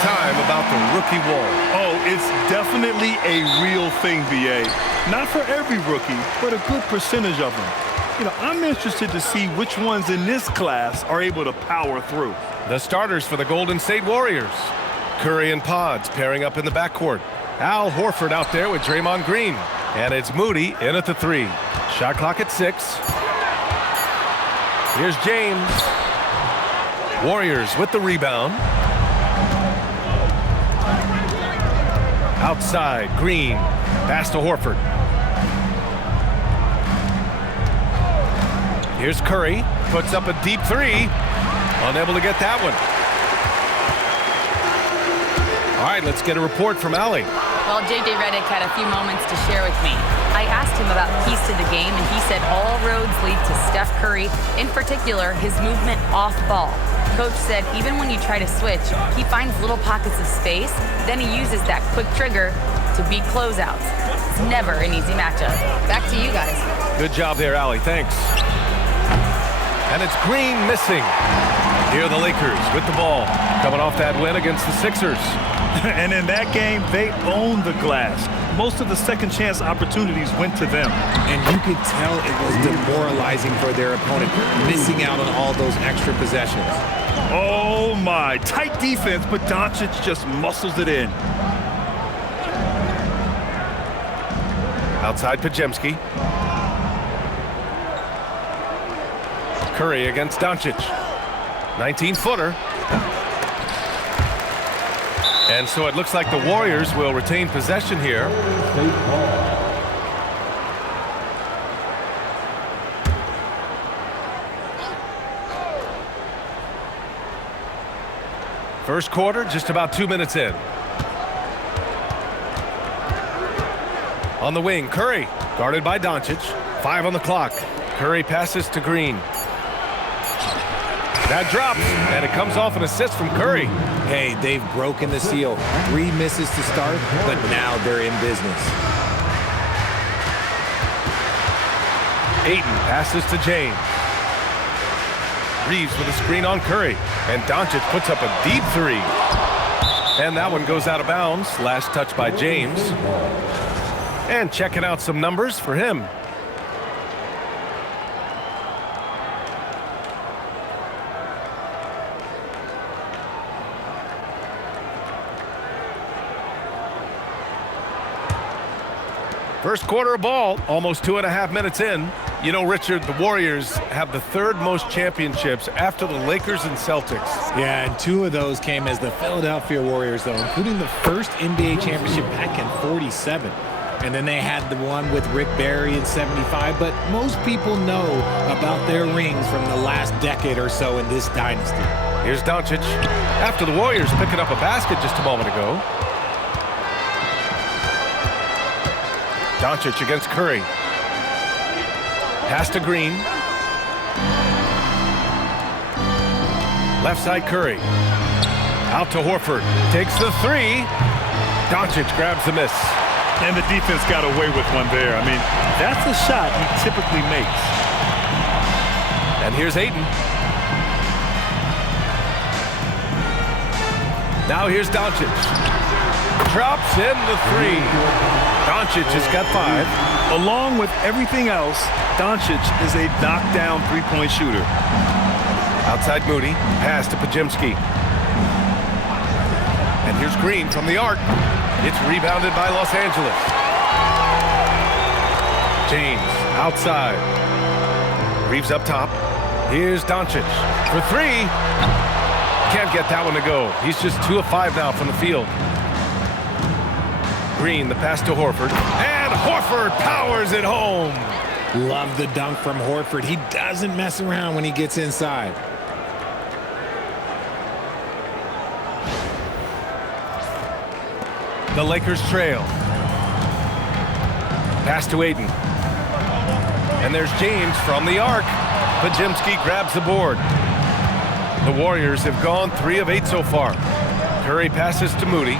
time about the rookie wall. Oh, it's definitely a real thing, B.A. Not for every rookie, but a good percentage of them. You know, I'm interested to see which ones in this class are able to power through. The starters for the Golden State Warriors. Curry and Pods pairing up in the backcourt. Al Horford out there with Draymond Green. And it's Moody in at the 3. Shot clock at 6. Here's James. Warriors with the rebound. Outside, Green. Pass to Horford. Here's Curry. Puts up a deep 3. Unable to get that one. All right, let's get a report from Allie. Well, J.J. Redick had a few moments to share with me. I asked him about keys to the game, and he said all roads lead to Steph Curry, in particular, his movement off ball. Coach said even when you try to switch, he finds little pockets of space, then he uses that quick trigger to beat closeouts. It's never an easy matchup. Back to you guys. Good job there, Allie. Thanks. And it's Green missing. Here are the Lakers with the ball, coming off that win against the Sixers. And in that game, they owned the glass. Most of the second chance opportunities went to them. And you could tell it was demoralizing for their opponent, missing out on all those extra possessions. Oh my, tight defense, but Dončić just muscles it in. Outside Podziemski. Curry against Dončić. 19-footer. And so it looks like the Warriors will retain possession here. First quarter, just about 2 minutes in. On the wing, Curry, guarded by Dončić. 5 on the clock. Curry passes to Green. That drops, and it comes off an assist from Curry. Hey, they've broken the seal. 3 misses to start, but now they're in business. Ayton passes to James. Reeves with a screen on Curry, and Dončić puts up a deep 3. And that one goes out of bounds. Last touch by James. And checking out some numbers for him. First quarter of ball, almost 2.5 minutes in. You know, Richard, the Warriors have the 3rd most championships after the Lakers and Celtics. Yeah, and 2 of those came as the Philadelphia Warriors, though, including the first NBA championship back in '47. And then they had the one with Rick Barry in '75. But most people know about their rings from the last decade or so in this dynasty. Here's Dončić after the Warriors picking up a basket just a moment ago. Dončić against Curry. Pass to Green. Left side Curry. Out to Horford. Takes the 3. Dončić grabs the miss. And the defense got away with one there. I mean, that's a shot he typically makes. And here's Ayton. Now here's Dončić. Drops in the 3. Dončić has got 5. Along with everything else, Dončić is a knockdown three-point shooter. Outside Moody. Pass to Podziemski. And here's Green from the arc. It's rebounded by Los Angeles. James outside. Reeves up top. Here's Dončić for 3. Can't get that one to go. He's just 2 of 5 now from the field. Green, the pass to Horford. And Horford powers it home. Love the dunk from Horford. He doesn't mess around when he gets inside. The Lakers trail. Pass to Ayton. And there's James from the arc. Podziemski grabs the board. The Warriors have gone 3 of 8 so far. Curry passes to Moody.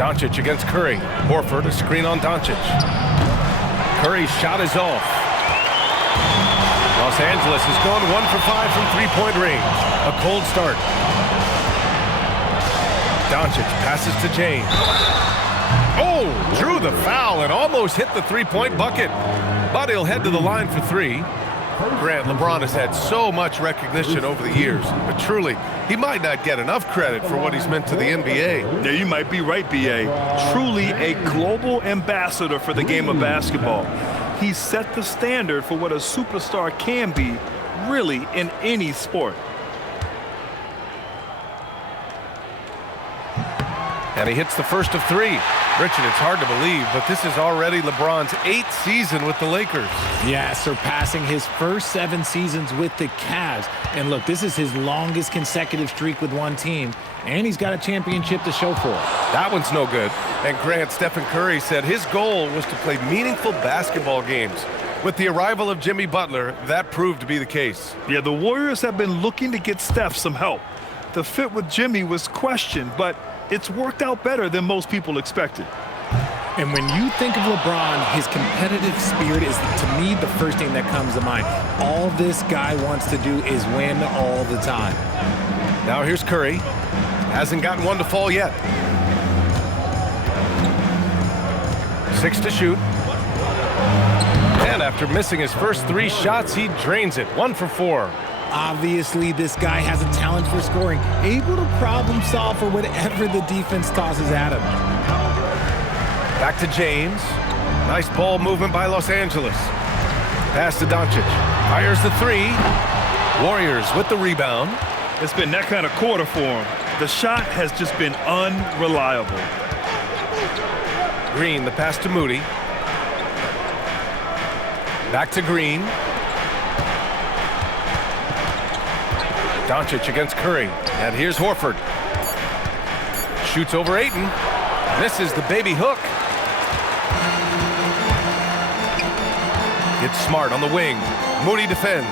Dončić against Curry. Horford, a screen on Dončić. Curry's shot is off. Los Angeles has gone 1 for 5 from three-point range. A cold start. Dončić passes to James. Oh, drew the foul and almost hit the three-point bucket. But he'll head to the line for three. Grant, LeBron has had so much recognition over the years, but truly, he might not get enough credit for what he's meant to the NBA. Yeah, you might be right, B.A. Truly a global ambassador for the game of basketball. He set the standard for what a superstar can be, really, in any sport. And he hits the first of three. Richard, it's hard to believe, but this is already LeBron's 8th season with the Lakers. Yeah, surpassing his first 7 seasons with the Cavs. And look, this is his longest consecutive streak with one team, and he's got a championship to show for it. That one's no good. And Grant, Stephen Curry said his goal was to play meaningful basketball games. With the arrival of Jimmy Butler, that proved to be the case. Yeah, the Warriors have been looking to get Steph some help. The fit with Jimmy was questioned, but it's worked out better than most people expected. And when you think of LeBron, his competitive spirit is, to me, the first thing that comes to mind. All this guy wants to do is win all the time. Now here's Curry. Hasn't gotten one to fall yet. 6 to shoot. And after missing his first 3 shots, he drains it. 1 for 4. Obviously, this guy has a talent for scoring, able to problem solve for whatever the defense tosses at him. Back to James. Nice ball movement by Los Angeles. Pass to Dončić. Fires the 3. Warriors with the rebound. It's been that kind of quarter for him. The shot has just been unreliable. Green, the pass to Moody. Back to Green. Dončić against Curry. And here's Horford. Shoots over Ayton. Misses the baby hook. It's Smart on the wing. Moody defends.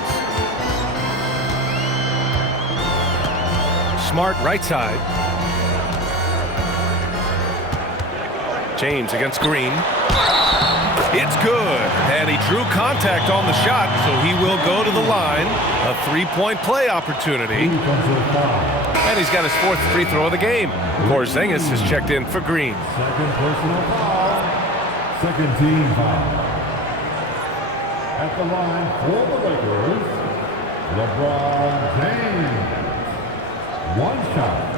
Smart right side. James against Green. It's good. And he drew contact on the shot, so he will go to the line. A 3-point play opportunity. And he's got his 4th free throw of the game. Porziņģis has checked in for Green. Second personal foul. Second team foul. At the line for the Lakers, LeBron James. 1 shot.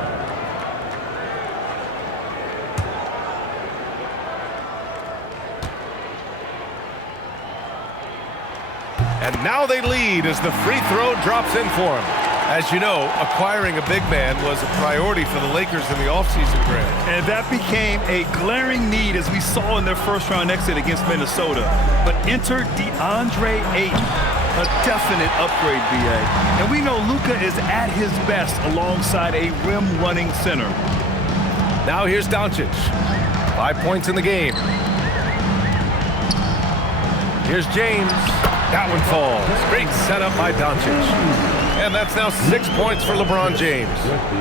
And now they lead as the free throw drops in for him. As you know, acquiring a big man was a priority for the Lakers in the offseason, Grant. And that became a glaring need as we saw in their first-round exit against Minnesota. But enter Deandre Ayton, a definite upgrade, B.A. And we know Luka is at his best alongside a rim-running center. Now here's Dončić. 5 points in the game. Here's James. That one falls. Great setup by Dončić. And that's now 6 points for LeBron James.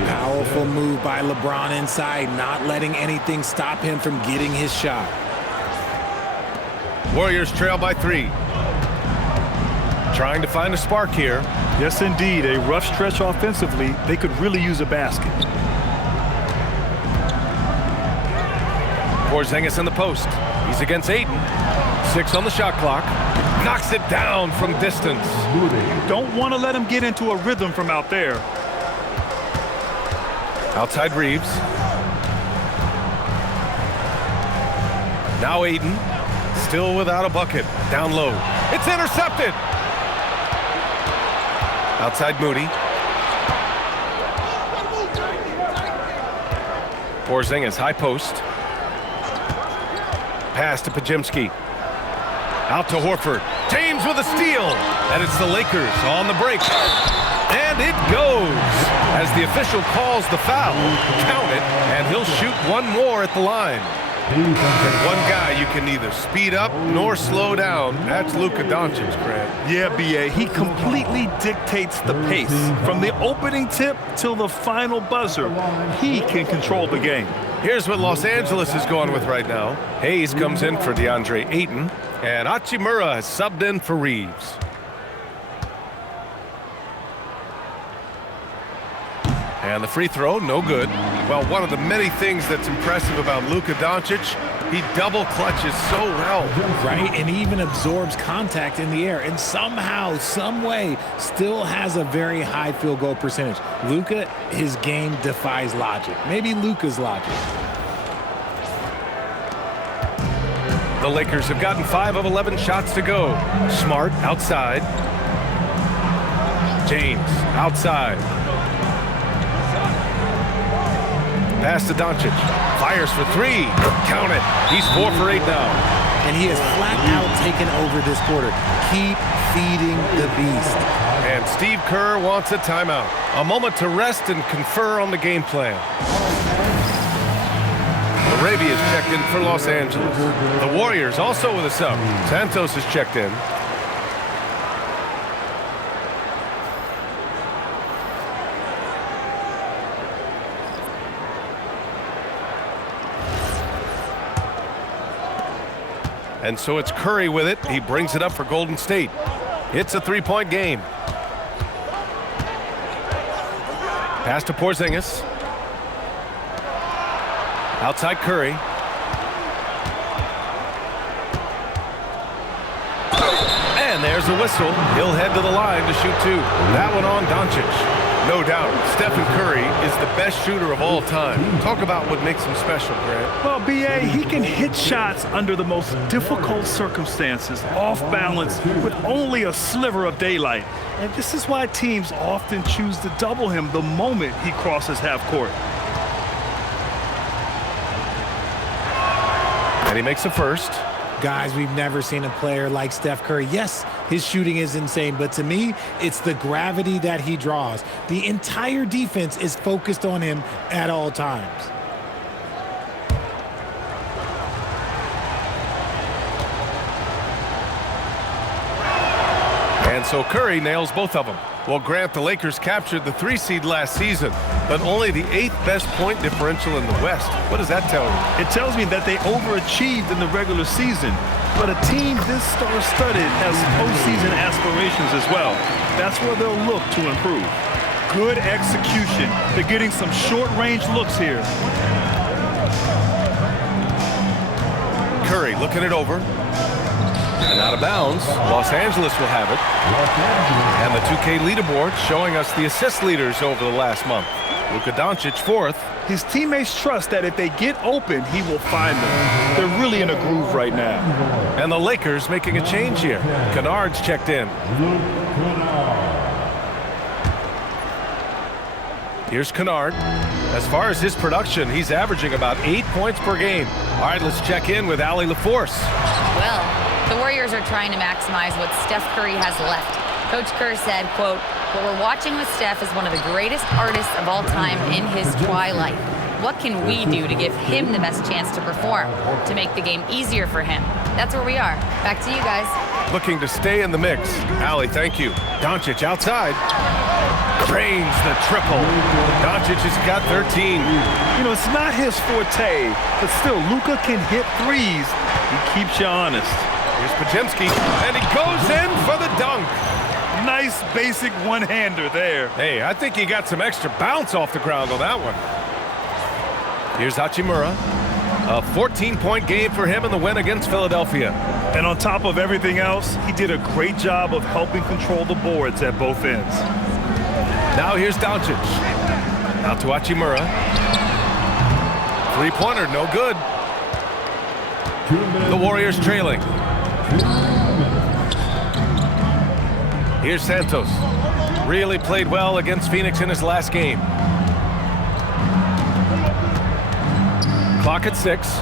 Powerful move by LeBron inside, not letting anything stop him from getting his shot. Warriors trail by 3. Trying to find a spark here. Yes, indeed. A rough stretch offensively. They could really use a basket. Porziņģis in the post. He's against Ayton. 6 on the shot clock. Knocks it down from distance. Don't want to let him get into a rhythm from out there. Outside Reeves. Now Ayton. Still without a bucket. Down low. It's intercepted. Outside Moody. Porziņģis high post. Pass to Podziemski. Out to Horford. James with a steal. And it's the Lakers on the break. And it goes. As the official calls the foul, count it, and he'll shoot one more at the line. And one guy you can neither speed up nor slow down. That's Luka Doncic, Grant. Yeah, B.A. He completely dictates the pace. From the opening tip till the final buzzer, he can control the game. Here's what Los Angeles is going with right now. Hayes comes in for Deandre Ayton, and Hachimura has subbed in for Reeves. And the free throw, no good. Well, one of the many things that's impressive about Luka Doncic, he double clutches so well. Right, and he even absorbs contact in the air and somehow, some way, still has a very high field goal percentage. Luka, his game defies logic. Maybe Luka's logic. The Lakers have gotten 5 of 11 shots to go. Smart outside. James outside. Pass to Dončić. Fires for 3. Count it. He's 4 for 8 now. And he has flat out taken over this quarter. Keep feeding the beast. And Steve Kerr wants a timeout. A moment to rest and confer on the game plan. Arabia is checked in for Los Angeles. The Warriors also with a sub. Santos is checked in. And so it's Curry with it. He brings it up for Golden State. It's a 3-point game. Pass to Porziņģis. Outside Curry. And there's a whistle. He'll head to the line to shoot 2. That one on Dončić. No doubt, Stephen Curry is the best shooter of all time. Talk about what makes him special, Grant. Well, B.A., he can hit shots under the most difficult circumstances, off balance, with only a sliver of daylight. And this is why teams often choose to double him the moment he crosses half court. And he makes the first. Guys, we've never seen a player like Steph Curry. Yes, his shooting is insane, but to me, it's the gravity that he draws. The entire defense is focused on him at all times. And so Curry nails both of them. Well, Grant, the Lakers captured the 3 seed last season, but only the 8th best point differential in the West. What does that tell you? It tells me that they overachieved in the regular season, but a team this star-studded has postseason aspirations as well. That's where they'll look to improve. Good execution. They're getting some short-range looks here. Curry looking it over. And out of bounds. Los Angeles will have it. And the 2K leaderboard showing us the assist leaders over the last month. Luka Doncic 4th. His teammates trust that if they get open, he will find them. They're really in a groove right now. And the Lakers making a change here. Kennard's checked in. Here's Kennard. As far as his production, he's averaging about 8 points per game. All right, let's check in with Allie LaForce. Well, the Warriors are trying to maximize what Steph Curry has left. Coach Kerr said, quote, "What we're watching with Steph is one of the greatest artists of all time in his twilight. What can we do to give him the best chance to perform, to make the game easier for him?" That's where we are. Back to you guys. Looking to stay in the mix. Allie, thank you. Dončić outside. Drains the triple. Dončić has got 13. You know, it's not his forte, but still, Luka can hit threes. He keeps you honest. Here's Podziemski, and he goes in for the dunk. Nice basic one-hander there. Hey, I think he got some extra bounce off the ground on that one. Here's Hachimura. A 14-point game for him in the win against Philadelphia. And on top of everything else, he did a great job of helping control the boards at both ends. Now here's Dončić. Out to Hachimura. Three-pointer, no good. The Warriors trailing. Here's Santos. Really played well against Phoenix in his last game. Clock at 6.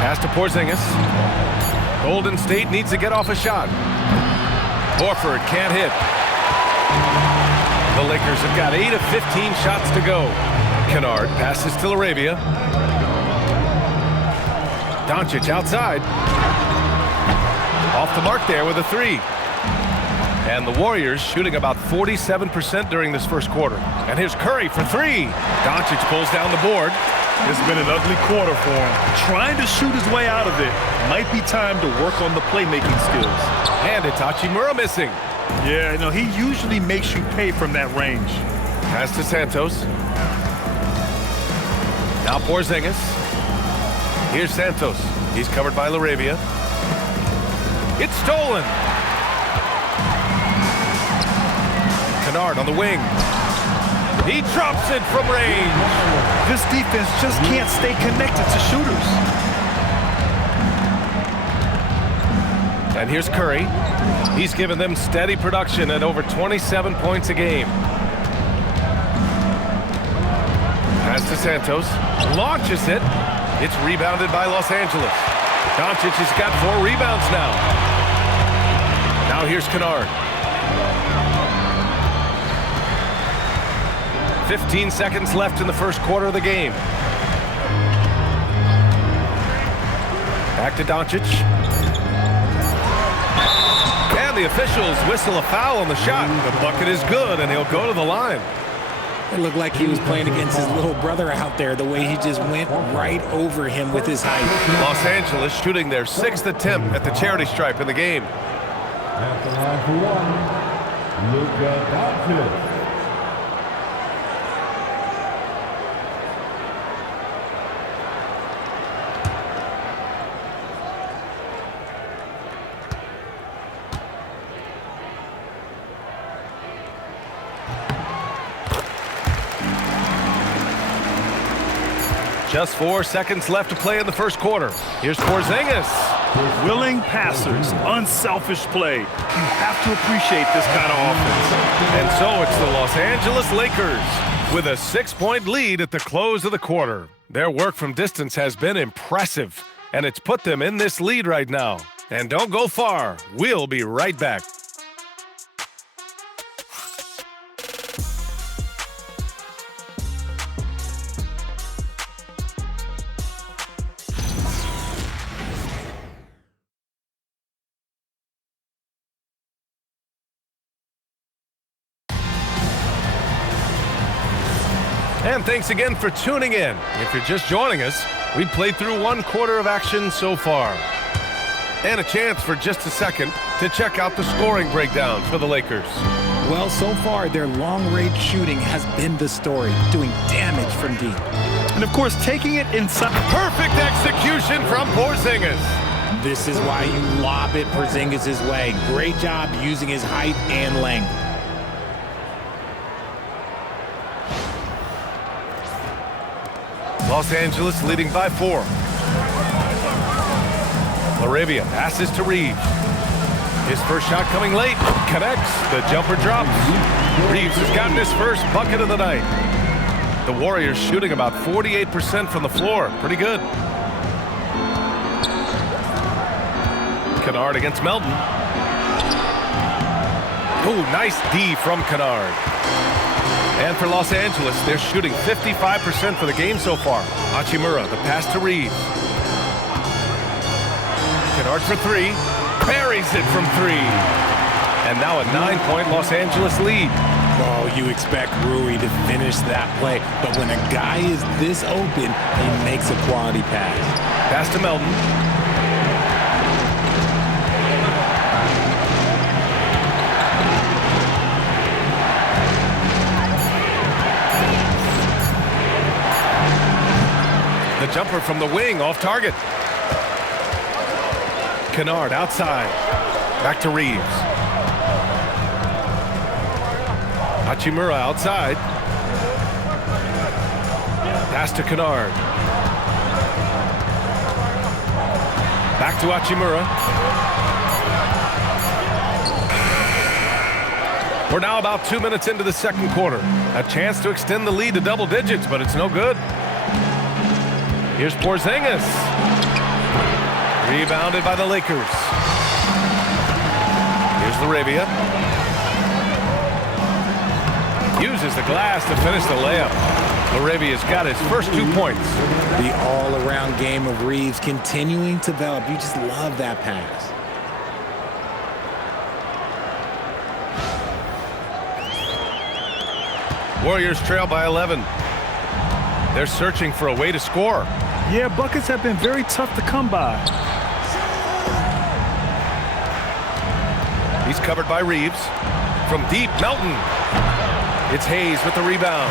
Pass to Porziņģis. Golden State needs to get off a shot. Horford can't hit. The Lakers have got 8 of 15 shots to go. Kennard passes to Arabia. Dončić outside. Off the mark there with a 3. And the Warriors shooting about 47% during this first quarter. And here's Curry for 3. Dončić pulls down the board. It's been an ugly quarter for him. Trying to shoot his way out of it. Might be time to work on the playmaking skills. And it's Hachimura missing. Yeah, you know, he usually makes you pay from that range. Pass to Santos. Now Porzingis. Here's Santos. He's covered by LaRavia. It's stolen. Kennard on the wing. He drops it from range. This defense just can't stay connected to shooters. And here's Curry. He's given them steady production at over 27 points a game. Pass to Santos. Launches it. It's rebounded by Los Angeles. Dončić has got 4 rebounds now. Now here's Kennard. 15 seconds left in the first quarter of the game. Back to Dončić. And the officials whistle a foul on the shot. The bucket is good, and he'll go to the line. It looked like he was playing against his little brother out there, the way he just went right over him with his height. Los Angeles shooting their 6th attempt at the charity stripe in the game. At the line for one, Luka Doncic. Just 4 seconds left to play in the first quarter. Here's Porzingis. Willing passers, unselfish play. You have to appreciate this kind of offense. And so it's the Los Angeles Lakers with a 6-point lead at the close of the quarter. Their work from distance has been impressive, and it's put them in this lead right now. And don't go far. We'll be right back. And thanks again for tuning in. If you're just joining us, we've played through 1 quarter of action so far. And a chance for just a second to check out the scoring breakdown for the Lakers. Well, so far, their long-range shooting has been the story, doing damage from deep. And, of course, taking it inside. Perfect execution from Porzingis. This is why you lob it Porzingis' way. Great job using his height and length. Los Angeles leading by 4. LaRavia passes to Reeves. His first shot coming late. Connects. The jumper drops. Reeves has gotten his first bucket of the night. The Warriors shooting about 48% from the floor. Pretty good. Kennard against Melton. Oh, nice D from Kennard. And for Los Angeles, they're shooting 55% for the game so far. Hachimura, the pass to Reeves. Kennard for 3. Buries it from 3. And now a 9-point Los Angeles lead. Oh, you expect Rui to finish that play. But when a guy is this open, he makes a quality pass. Pass to Melton. The jumper from the wing off target. Kennard outside. Back to Reeves. Hachimura outside. Pass to Kennard. Back to Hachimura. We're now about 2 minutes into the second quarter. A chance to extend the lead to double digits, but it's no good. Here's Porzingis. Rebounded by the Lakers. Here's LaRavia. Uses the glass to finish the layup. LaRavia's got his first 2 points. The all-around game of Reeves continuing to develop. You just love that pass. Warriors trail by 11. They're searching for a way to score. Yeah, buckets have been very tough to come by. He's covered by Reeves. From deep, Melton. It's Hayes with the rebound.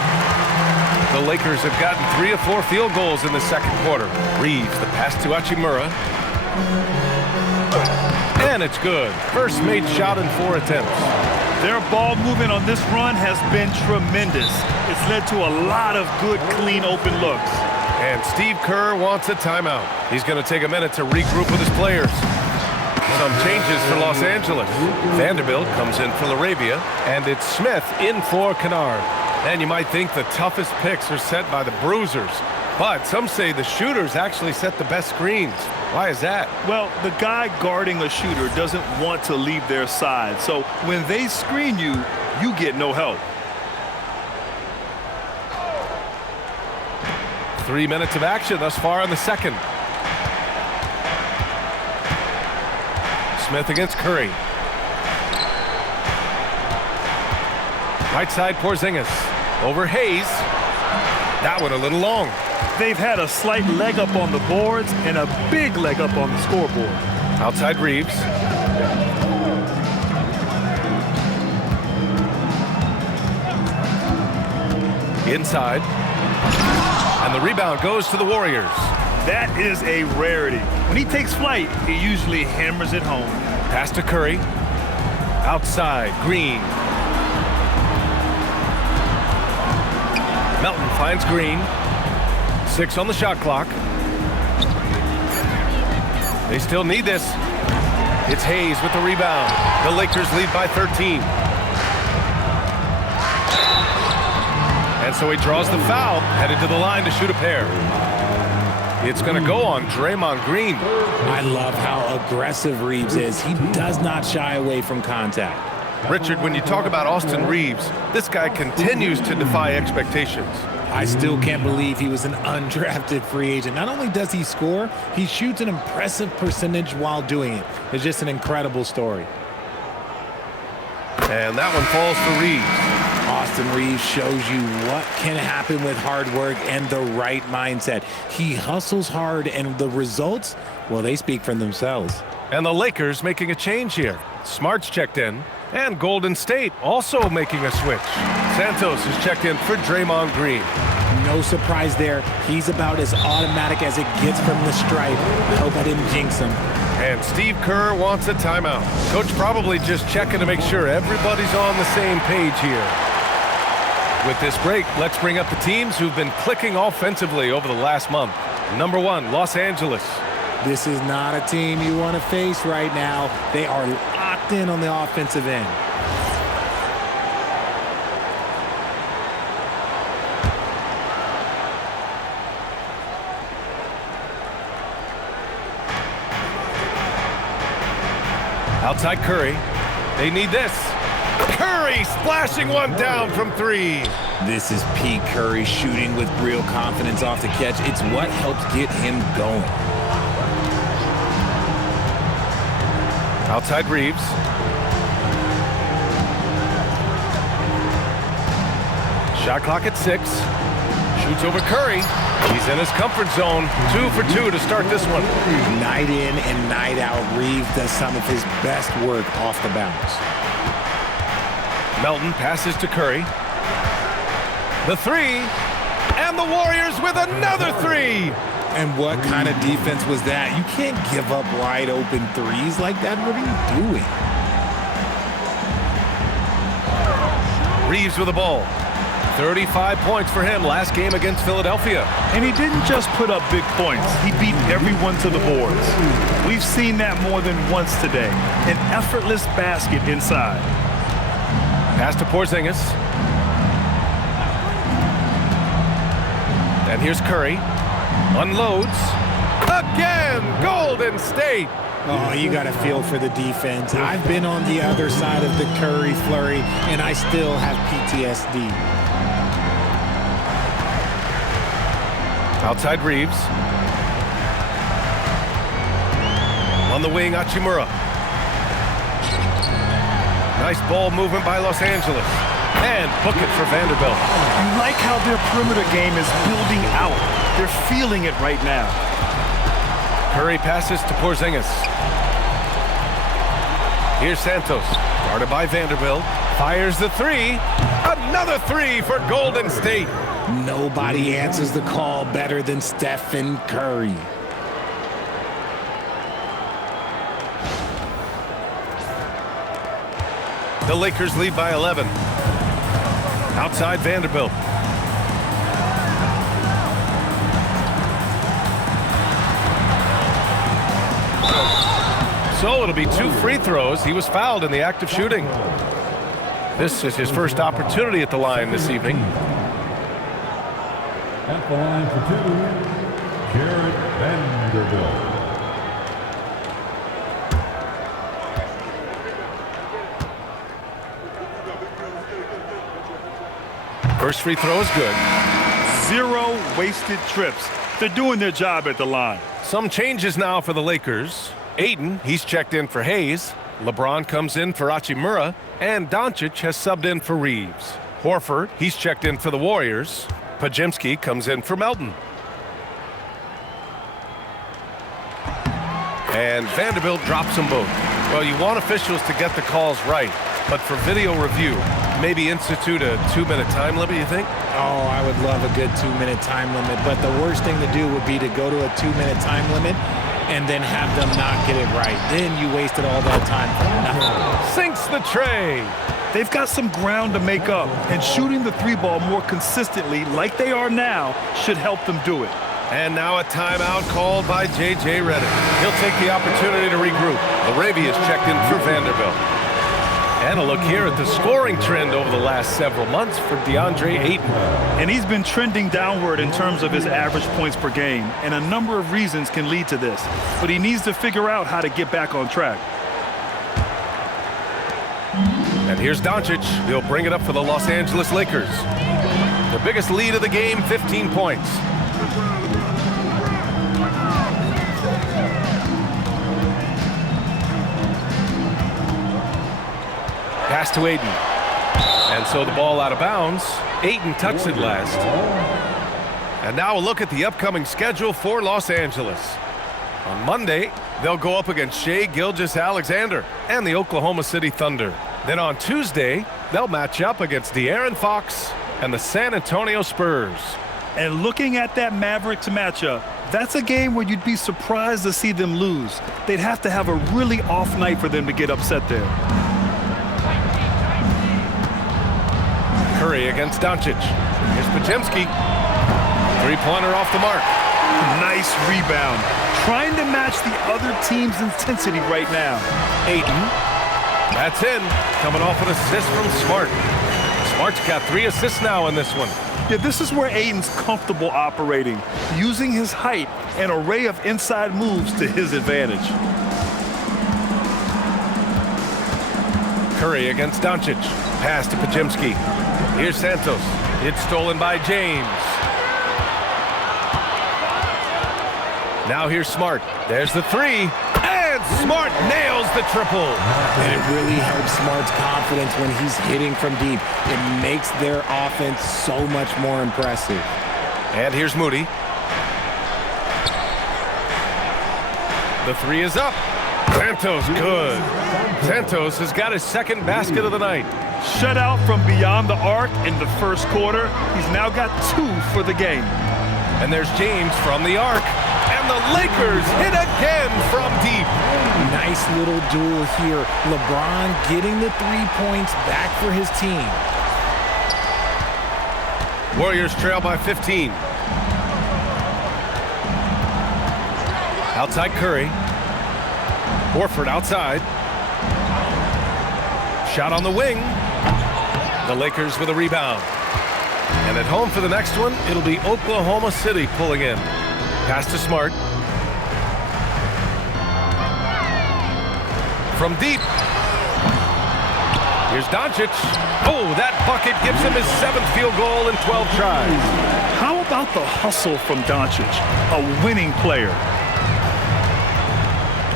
The Lakers have gotten 3 of 4 field goals in the second quarter. Reeves, the pass to Hachimura. And it's good. First made shot in 4 attempts. Their ball movement on this run has been tremendous. It's led to a lot of good, clean, open looks. And Steve Kerr wants a timeout. He's going to take a minute to regroup with his players. Some changes for Los Angeles. Vanderbilt comes in for Laravia, and it's Smith in for Kennard. And you might think the toughest picks are set by the bruisers, but some say the shooters actually set the best screens. Why is that? Well, the guy guarding a shooter doesn't want to leave their side, so when they screen you, you get no help. 3 minutes of action thus far in the second. Smith against Curry. Right side Porzingis. Over Hayes. That one a little long. They've had a slight leg up on the boards and a big leg up on the scoreboard. Outside Reeves. Inside. And the rebound goes to the Warriors. That is a rarity. When he takes flight, he usually hammers it home. Pass to Curry. Outside, Green. Melton finds Green. 6 on the shot clock. They still need this. It's Hayes with the rebound. The Lakers lead by 13. And so he draws the foul, headed to the line to shoot a pair. It's going to go on Draymond Green. I love how aggressive Reeves is. He does not shy away from contact. Richard, when you talk about Austin Reeves, this guy continues to defy expectations. I still can't believe he was an undrafted free agent. Not only does he score, he shoots an impressive percentage while doing it. It's just an incredible story. And that one falls for Reeves. Austin Reeves shows you what can happen with hard work and the right mindset. He hustles hard, and the results, well, they speak for themselves. And the Lakers making a change here. Smart's checked in, and Golden State also making a switch. Santos is checked in for Draymond Green. No surprise there. He's about as automatic as it gets from the stripe. I hope I didn't jinx him. And Steve Kerr wants a timeout. Coach probably just checking to make sure everybody's on the same page here. With this break, let's bring up the teams who've been clicking offensively over the last month. Number 1, Los Angeles. This is not a team you want to face right now. They are locked in on the offensive end. Outside Curry. They need this. Curry splashing one down from 3. This is peak Curry shooting with real confidence off the catch. It's what helps get him going. Outside Reeves. Shot clock at 6. Shoots over Curry. He's in his comfort zone. 2 for 2 to start this one. Night in and night out, Reeves does some of his best work off the bounce. Melton passes to Curry. The 3. And the Warriors with another 3. And what kind of defense was that? You can't give up wide open threes like that. What are you doing? Reeves with the ball. 35 points for him last game against Philadelphia. And he didn't just put up big points. He beat everyone to the boards. We've seen that more than once today. An effortless basket inside. Pass to Porzingis. And here's Curry. Unloads. Again, Golden State. Oh, you got to feel for the defense. I've been on the other side of the Curry flurry, and I still have PTSD. Outside Reeves. On the wing, Hachimura. Nice ball movement by Los Angeles. And book it for Vanderbilt. You like how their perimeter game is building out. They're feeling it right now. Curry passes to Porzingis. Here's Santos, guarded by Vanderbilt. Fires the three. Another three for Golden State. Nobody answers the call better than Stephen Curry. The Lakers lead by 11. Outside Vanderbilt. So it'll be 2 free throws. He was fouled in the act of shooting. This is his first opportunity at the line this evening. At the line for 2, Jared Vanderbilt. First free throw is good. 0 wasted trips. They're doing their job at the line. Some changes now for the Lakers. Ayton, he's checked in for Hayes. LeBron comes in for Hachimura. And Dončić has subbed in for Reeves. Horford, he's checked in for the Warriors. Podziemski comes in for Melton. And Vanderbilt drops them both. Well, you want officials to get the calls right, but for video review, maybe institute a 2-minute time limit, you think? Oh, I would love a good 2-minute time limit, but the worst thing to do would be to go to a 2-minute time limit and then have them not get it right. Then you wasted all that time for nothing. Sinks the tray. They've got some ground to make up, and shooting the 3-ball more consistently like they are now should help them do it. And now a timeout called by J.J. Redick. He'll take the opportunity to regroup. Arabia's checked in for Vanderbilt. And a look here at the scoring trend over the last several months for Deandre Ayton. And he's been trending downward in terms of his average points per game, and a number of reasons can lead to this. But he needs to figure out how to get back on track. And here's Dončić. He'll bring it up for the Los Angeles Lakers. The biggest lead of the game, 15 points. Pass to Ayton. And so the ball out of bounds. Ayton touched it last. And now a look at the upcoming schedule for Los Angeles. On Monday, they'll go up against Shai Gilgeous-Alexander and the Oklahoma City Thunder. Then on Tuesday, they'll match up against De'Aaron Fox and the San Antonio Spurs. And looking at that Mavericks matchup, that's a game where you'd be surprised to see them lose. They'd have to have a really off night for them to get upset there. Curry against Dončić. Here's Podziemski. 3-pointer off the mark. Nice rebound. Trying to match the other team's intensity right now. Ayton. That's in. Coming off an assist from Smart. Smart's got 3 assists now in this one. Yeah, this is where Ayton's comfortable operating, using his height and array of inside moves to his advantage. Curry against Dončić. Pass to Podziemski. Here's Santos. It's stolen by James. Now here's Smart. There's the 3. And Smart nails the triple. And it really helps Smart's confidence when he's hitting from deep. It makes their offense so much more impressive. And here's Moody. The 3 is up. Santos, good. Santos has got his second basket of the night. Shut out from beyond the arc in the first quarter. He's now got 2 for the game. And there's James from the arc. And the Lakers hit again from deep. Nice little duel here. LeBron getting the 3 points back for his team. Warriors trail by 15. Outside Curry. Horford outside. Shot on the wing. The Lakers with a rebound. And at home for the next one, it'll be Oklahoma City pulling in. Pass to Smart. From deep. Here's Dončić. Oh, that bucket gives him his 7th field goal in 12 tries. How about the hustle from Dončić? A winning player.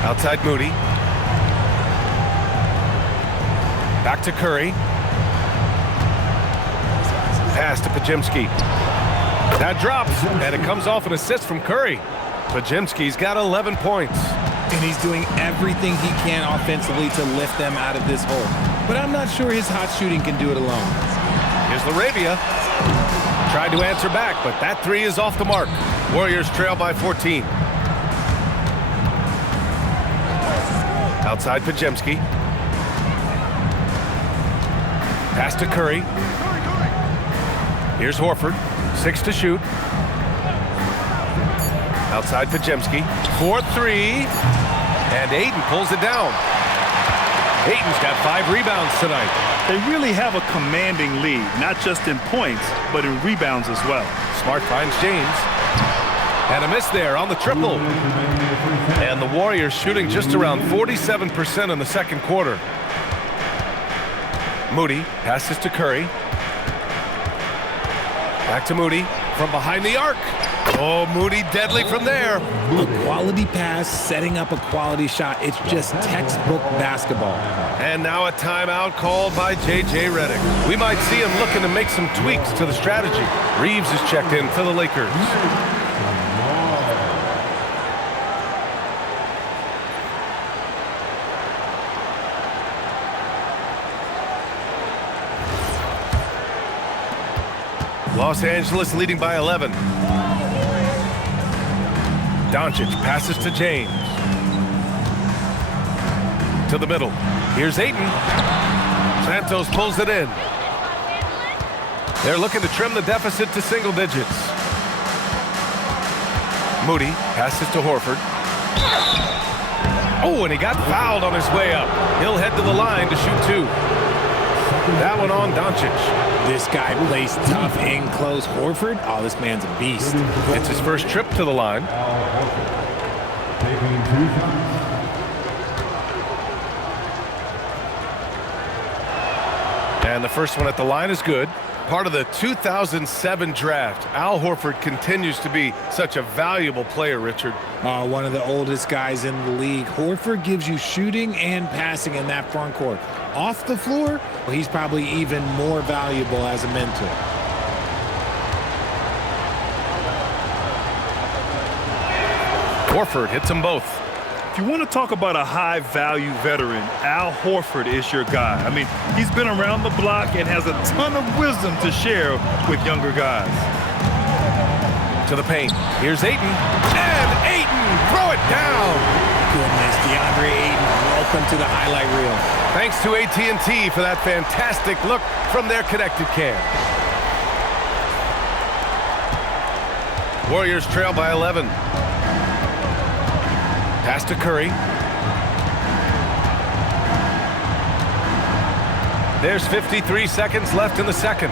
Outside Moody. Back to Curry. Pass to Podziemski. That drops, and it comes off an assist from Curry. Podziemski's got 11 points. And he's doing everything he can offensively to lift them out of this hole. but I'm not sure his hot shooting can do it alone. Here's LaRavia. Tried to answer back, but that three is off the mark. Warriors trail by 14. Outside Podziemski. Pass to Curry. Here's Horford. 6 to shoot. Outside Podziemski. 4-3. And Ayton pulls it down. Ayton's got 5 rebounds tonight. They really have a commanding lead, not just in points, but in rebounds as well. Smart finds James. And a miss there on the triple. And the Warriors shooting just around 47% in the second quarter. Moody passes to Curry. Back to Moody from behind the arc. Oh, Moody deadly from there. A quality pass, setting up a quality shot. It's just textbook basketball. And now a timeout called by J.J. Redick. We might see him looking to make some tweaks to the strategy. Reeves is checked in for the Lakers. Los Angeles leading by 11. Dončić passes to James. To the middle. Here's Ayton. Santos pulls it in. They're looking to trim the deficit to single digits. Moody passes to Horford. Oh, and he got fouled on his way up. He'll head to the line to shoot 2. That one on Dončić. This guy plays tough in close. Horford, oh, this man's a beast. It's his first trip to the line. Taking 2 shots. And the first one at the line is good. Part of the 2007 draft. Al Horford continues to be such a valuable player, Richard. One of the oldest guys in the league. Horford gives you shooting and passing in that front court. Off the floor, well, he's probably even more valuable as a mentor. Horford hits them both. If you want to talk about a high-value veteran, Al Horford is your guy. I mean, he's been around the block and has a ton of wisdom to share with younger guys. To the paint. Here's Ayton. And Ayton, throw it down. Goodness, Deandre Ayton, welcome to the highlight reel. Thanks to AT&T for that fantastic look from their connected cam. Warriors trail by 11. Pass to Curry. There's 53 seconds left in the second.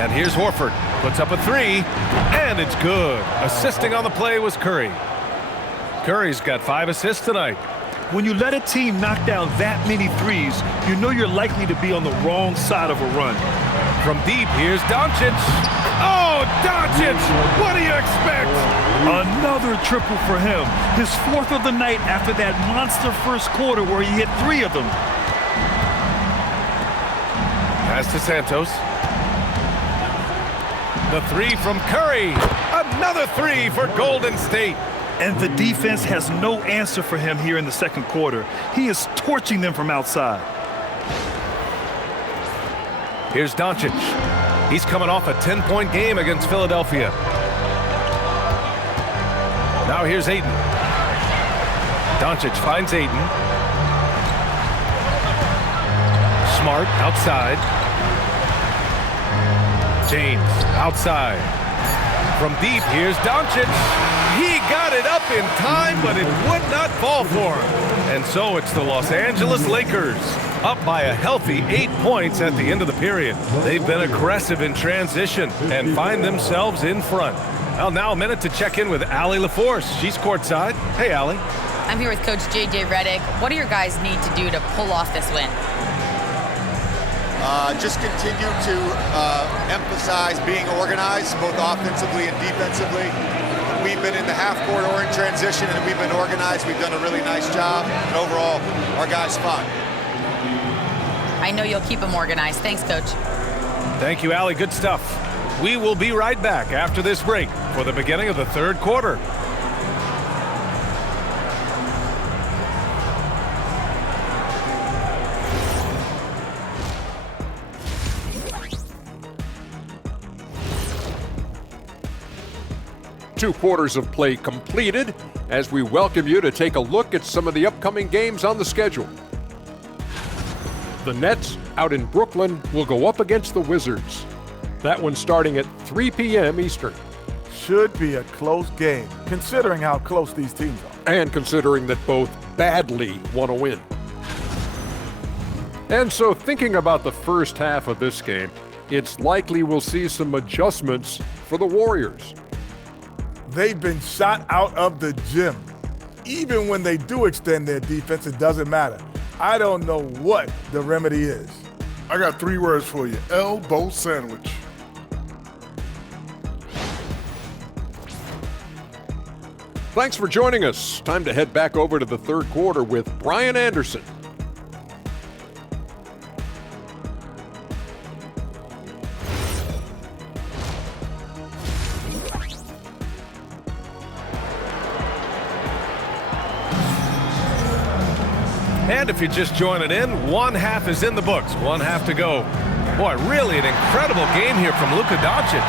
And here's Horford. Puts up a 3, and it's good. Assisting on the play was Curry. Curry's got 5 assists tonight. When you let a team knock down that many threes, you know you're likely to be on the wrong side of a run. From deep, here's Dončić. Oh, Dončić! What do you expect? Another triple for him. His 4th of the night after that monster first quarter where he hit 3 of them. Pass to Santos. The 3 from Curry. Another 3 for Golden State. And the defense has no answer for him here in the second quarter. He is torching them from outside. Here's Dončić. He's coming off a 10-point game against Philadelphia. Now here's Ayton. Dončić finds Ayton. Smart outside. James outside. From deep, here's Dončić. He got it up in time, but it would not fall for him. And so it's the Los Angeles Lakers, up by a healthy 8 points at the end of the period. They've been aggressive in transition and find themselves in front. Well, now a minute to check in with Allie LaForce. She's courtside. Hey, Allie. I'm here with Coach J.J. Redick. What do your guys need to do to pull off this win? Just continue to emphasize being organized, both offensively and defensively. We've been in the half-court or in transition, and we've been organized. We've done a really nice job. And overall, our guys fought. I know you'll keep them organized. Thanks, Coach. Thank you, Allie. Good stuff. We will be right back after this break for the beginning of the third quarter. 2 quarters of play completed as we welcome you to take a look at some of the upcoming games on the schedule. The Nets out in Brooklyn will go up against the Wizards. That one starting at 3 p.m. Eastern. Should be a close game, considering how close these teams are. And considering that both badly want to win. And so thinking about the first half of this game, it's likely we'll see some adjustments for the Warriors. They've been shot out of the gym. Even when they do extend their defense, it doesn't matter. I don't know what the remedy is. I got 3 words for you. Elbow sandwich. Thanks for joining us. Time to head back over to the third quarter with Brian Anderson. And if you're just joining in, one half is in the books, one half to go. Boy, really an incredible game here from Luka Doncic.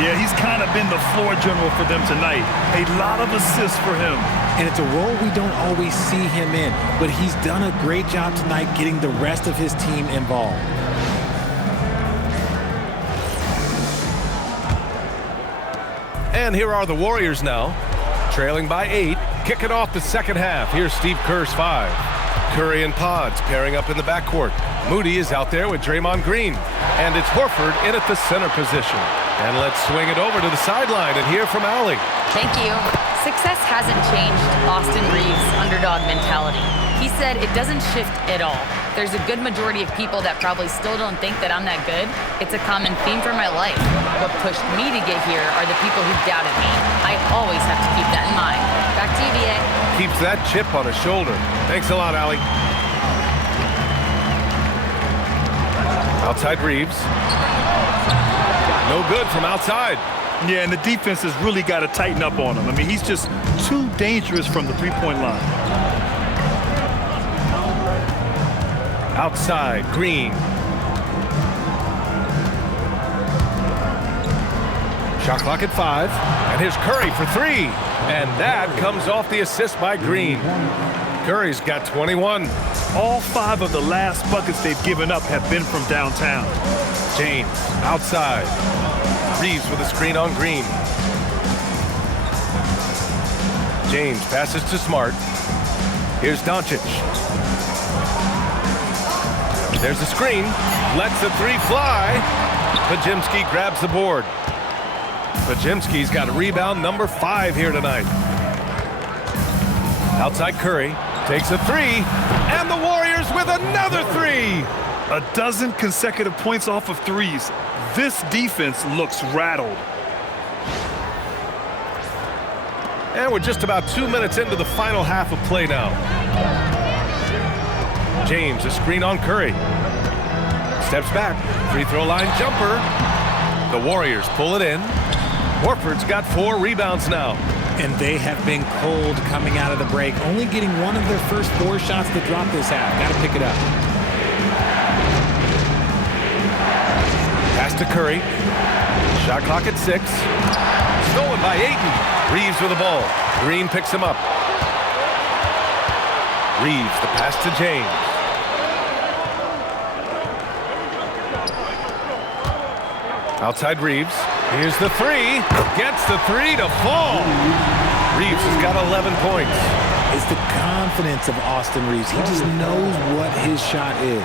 Yeah, he's kind of been the floor general for them tonight. A lot of assists for him. And it's a role we don't always see him in, but he's done a great job tonight getting the rest of his team involved. And here are the Warriors now, trailing by 8, kicking off the second half. Here's Steve Kerr's 5. Curry and Pods pairing up in the backcourt. Moody is out there with Draymond Green. And it's Horford in at the center position. And let's swing it over to the sideline and hear from Allie. Thank you. Success hasn't changed Austin Reeves' underdog mentality. He said it doesn't shift at all. There's a good majority of people that probably still don't think that I'm that good. It's a common theme for my life. What pushed me to get here are the people who doubted me. I always have to keep that in mind. Back to you, VA. Keeps that chip on his shoulder. Thanks a lot, Allie. Outside Reeves. No good from outside. Yeah, and the defense has really got to tighten up on him. I mean, he's just too dangerous from the three-point line. Outside, Green. Shot clock at 5. And here's Curry for 3. And that comes off the assist by Green. Curry's got 21. All 5 of the last buckets they've given up have been from downtown. James outside. Reeves with a screen on Green. James passes to Smart. Here's Dončić. There's a screen. Lets the 3 fly. Podziemski grabs the board. Podziemski's got a rebound number 5 here tonight. Outside Curry. Takes a 3. And the Warriors with another 3. A dozen consecutive points off of threes. This defense looks rattled. And we're just about 2 minutes into the final half of play now. James, a screen on Curry. Steps back. Free throw line jumper. The Warriors pull it in. Horford's got 4 rebounds now. And they have been cold coming out of the break, only getting one of their first 4 shots to drop this half. Got to pick it up. Pass to Curry. Shot clock at 6. Stolen by Ayton. Reeves with the ball. Green picks him up. Reeves, the pass to James. Outside Reeves. Here's the 3. Gets the 3 to fall. Reeves has got 11 points. It's the confidence of Austin Reeves. He just knows what his shot is.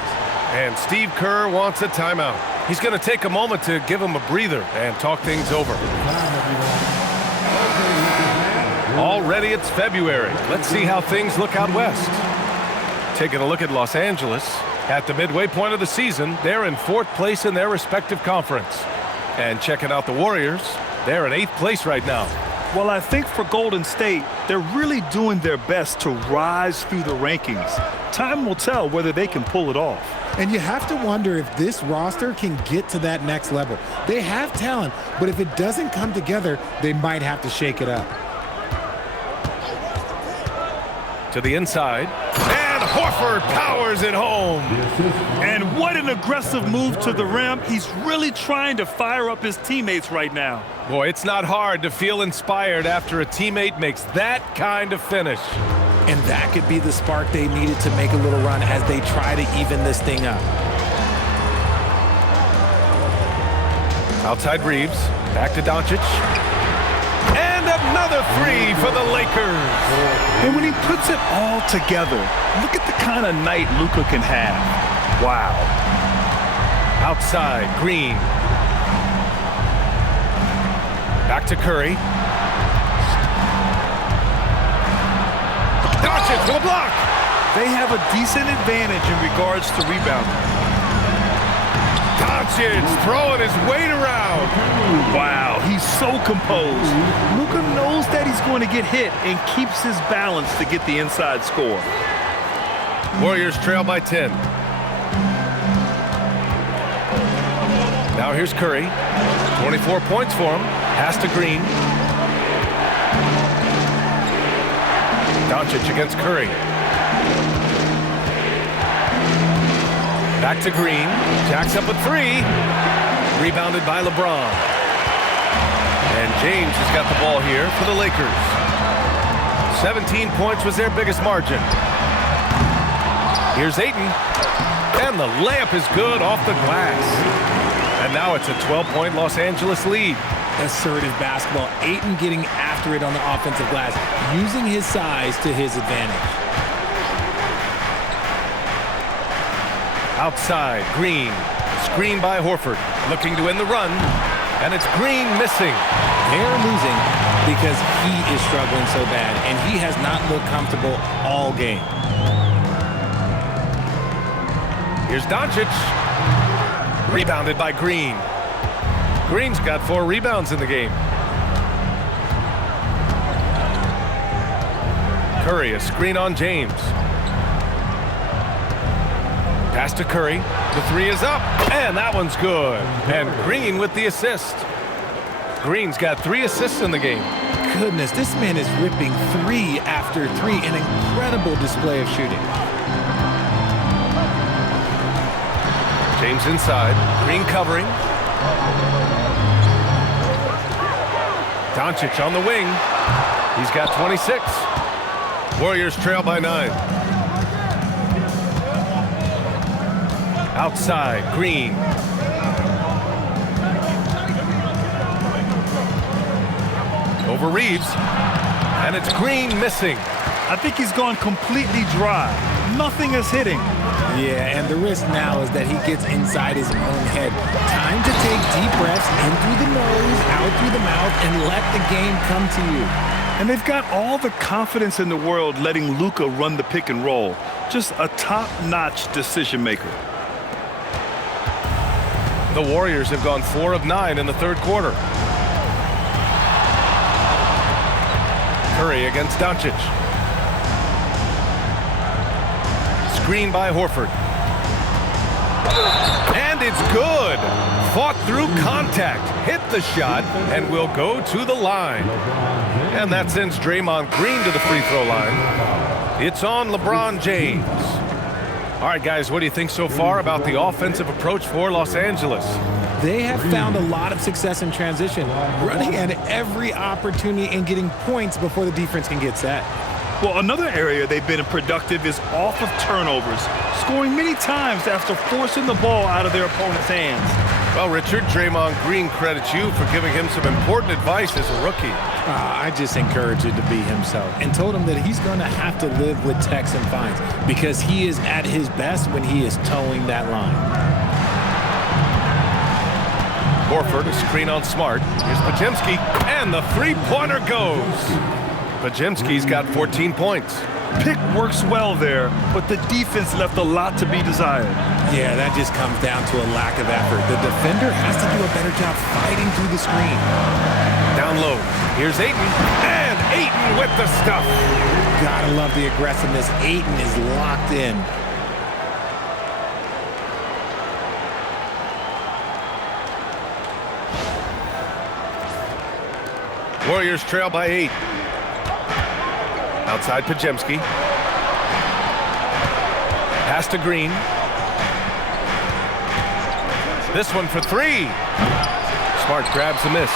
And Steve Kerr wants a timeout. He's going to take a moment to give him a breather and talk things over. Already it's February. Let's see how things look out west. Taking a look at Los Angeles. At the midway point of the season, they're in 4th place in their respective conference. And checking out the Warriors, they're in 8th place right now. Well, I think for Golden State, they're really doing their best to rise through the rankings. Time will tell whether they can pull it off. And you have to wonder if this roster can get to that next level. They have talent, but if it doesn't come together, they might have to shake it up. To the inside. And Horford powers it home. And what an aggressive move to the rim. He's really trying to fire up his teammates right now. Boy, it's not hard to feel inspired after a teammate makes that kind of finish. And that could be the spark they needed to make a little run as they try to even this thing up. Outside Reeves, back to Dončić. And another three for the Lakers. And when he puts it all together, look at the kind of night Luka can have. Wow. Outside, Green. Back to Curry. Dončić with a block. They have a decent advantage in regards to rebounding. Doncic throwing his weight around. Wow, he's so composed. Luka knows that he's going to get hit and keeps his balance to get the inside score. Warriors trail by 10. Now here's Curry. 24 points for him. Pass to Green. Dončić against Curry. Back to Green. Jacks up a three. Rebounded by LeBron. And James has got the ball here for the Lakers. 17 points was their biggest margin. Here's Ayton. And the layup is good off the glass. And now it's a 12-point Los Angeles lead. Assertive basketball. Ayton getting after it on the offensive glass, using his size to his advantage. Outside, Green. Screen by Horford. Looking to end the run. And it's Green missing. They're losing because he is struggling so bad, and he has not looked comfortable all game. Here's Dončić. Rebounded by Green. Green's got 4 rebounds in the game. Curry, a screen on James. Pass to Curry. The three is up, and that one's good. And Green with the assist. Green's got 3 assists in the game. Goodness, this man is ripping 3 after 3. An incredible display of shooting. James inside. Green covering. Dončić on the wing. He's got 26. Warriors trail by 9. Outside, Green. Over Reeves. And it's Green missing. I think he's gone completely dry. Nothing is hitting. Yeah, and the risk now is that he gets inside his own head. Time to take deep breaths in through the nose, out through the mouth, and let the game come to you. And they've got all the confidence in the world letting Luka run the pick and roll. Just a top-notch decision maker. The Warriors have gone 4 of 9 in the third quarter. Curry against Dončić. Screen by Horford. And it's good. Fought through contact, hit the shot, and will go to the line. And that sends Draymond Green to the free throw line. It's on LeBron James. All right, guys, what do you think so far about the offensive approach for Los Angeles? They have found a lot of success in transition, running at every opportunity and getting points before the defense can get set. Well, another area they've been productive is off of turnovers, scoring many times after forcing the ball out of their opponent's hands. Well, Richard, Draymond Green credits you for giving him some important advice as a rookie. I just encouraged him to be himself and told him that he's going to have to live with techs and fines because he is at his best when he is towing that line. Horford, a screen on Smart. Here's Podziemski, and the three-pointer goes. Podziemski's got 14 points. Pick works well there, but the defense left a lot to be desired. Yeah, that just comes down to a lack of effort. The defender has to do a better job fighting through the screen. Down low. Here's Ayton, and Ayton with the stuff. Gotta love the aggressiveness. Ayton is locked in. Warriors trail by 8. Outside Podziemski. Pass to Green. This one for three. Smart grabs a miss.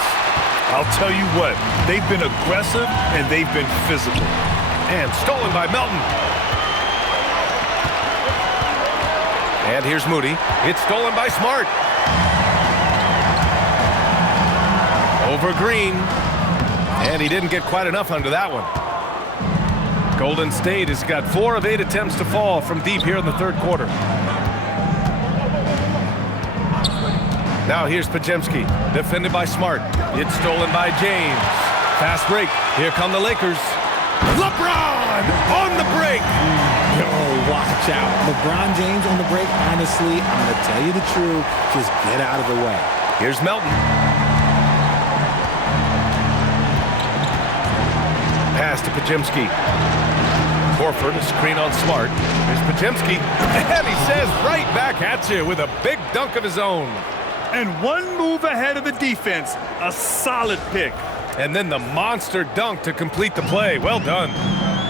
I'll tell you what, they've been aggressive and they've been physical. And stolen by Melton. And here's Moody. It's stolen by Smart. Over Green. And he didn't get quite enough under that one. Golden State has got 4 of 8 attempts to fall from deep here in the third quarter. Now here's Podziemski, defended by Smart. It's stolen by James. Fast break. Here come the Lakers. LeBron on the break. Yo, watch out. LeBron James on the break, honestly, I'm going to tell you the truth. Just get out of the way. Here's Melton. Pass to Podziemski. Horford, a screen on Smart. Here's Podziemski. And he says right back at you with a big dunk of his own. And one move ahead of the defense. A solid pick. And then the monster dunk to complete the play. Well done.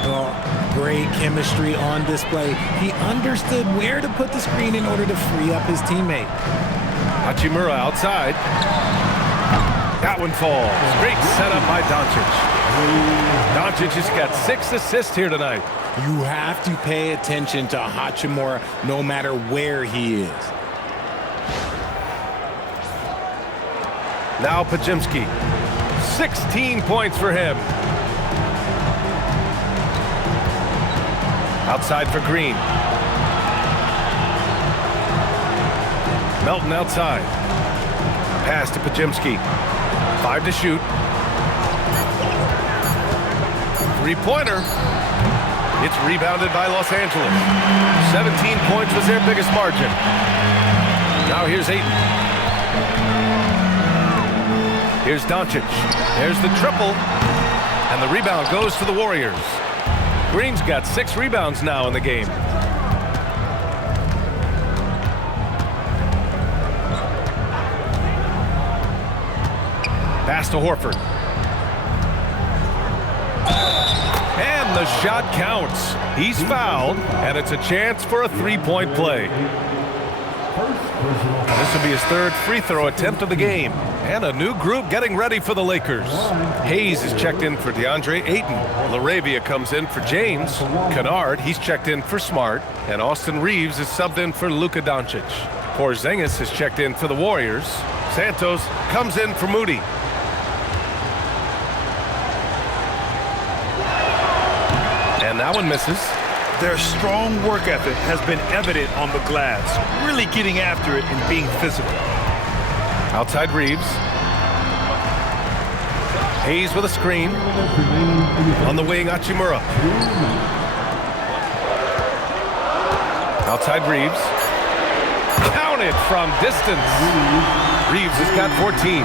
Oh, great chemistry on display. He understood where to put the screen in order to free up his teammate. Hachimura outside. That one falls. Great setup by Dončić. Dončić has got 6 assists here tonight. You have to pay attention to Hachimura no matter where he is. Now Podziemski. 16 points for him. Outside for Green. Melton outside. Pass to Podziemski. 5 to shoot. Three-pointer. It's rebounded by Los Angeles. 17 points was their biggest margin. Now here's Ayton. Here's Dončić. There's the triple. And the rebound goes to the Warriors. Green's got 6 rebounds now in the game. Pass to Horford. And the shot counts. He's fouled, and it's a chance for a 3-point play. This will be his 3rd free throw attempt of the game. And a new group getting ready for the Lakers. Hayes is checked in for Deandre Ayton. LaRavia comes in for James. Kennard, he's checked in for Smart. And Austin Reeves is subbed in for Luka Doncic. Porziņģis is checked in for the Warriors. Santos comes in for Moody. And that one misses. Their strong work ethic has been evident on the glass, really getting after it and being physical. Outside Reeves. Hayes with a screen. On the wing, Hachimura. Outside Reeves. Counted from distance. Reeves has got 14.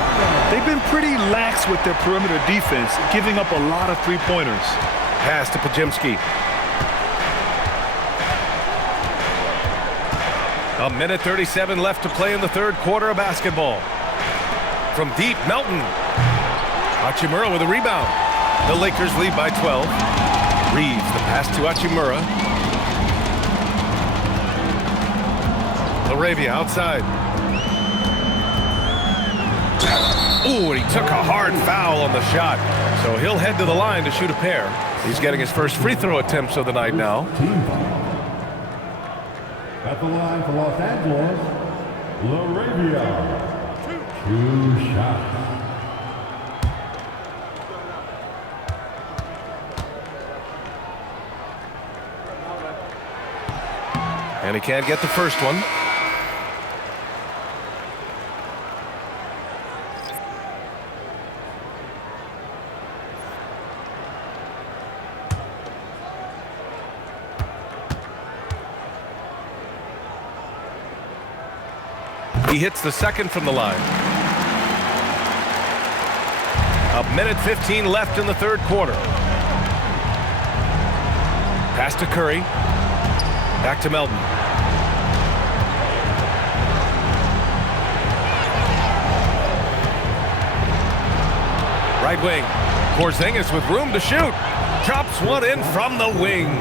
They've been pretty lax with their perimeter defense, giving up a lot of three-pointers. Pass to Podziemski. A minute 37 left to play in the third quarter of basketball. From deep, Melton. Hachimura with a rebound. The Lakers lead by 12. Reeves, the pass to Hachimura. LaRavia outside. Ooh, and he took a hard foul on the shot. So he'll head to the line to shoot a pair. He's getting his first free throw attempts of the night now. At the line for Los Angeles, LaRavia. 2 shots. And he can't get the first one. He hits the second from the line. A minute 15 left in the third quarter. Pass to Curry. Back to Melton. Right wing. Porziņģis with room to shoot. Drops one in from the wing.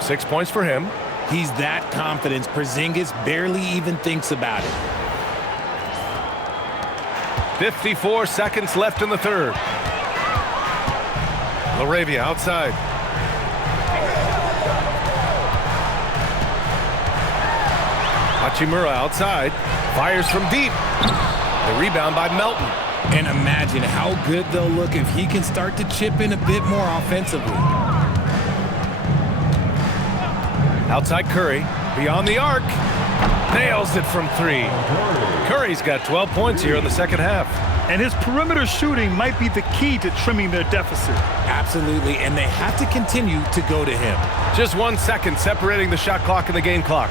6 points for him. He's that confident. Porziņģis barely even thinks about it. 54 seconds left in the third. LaRavia outside. Hachimura outside. Fires from deep. The rebound by Melton. And imagine how good they'll look if he can start to chip in a bit more offensively. Outside Curry. Beyond the arc. Nails it from three. Curry's got 12 points here in the second half. And his perimeter shooting might be the key to trimming their deficit. Absolutely, and they have to continue to go to him. Just 1 second separating the shot clock and the game clock.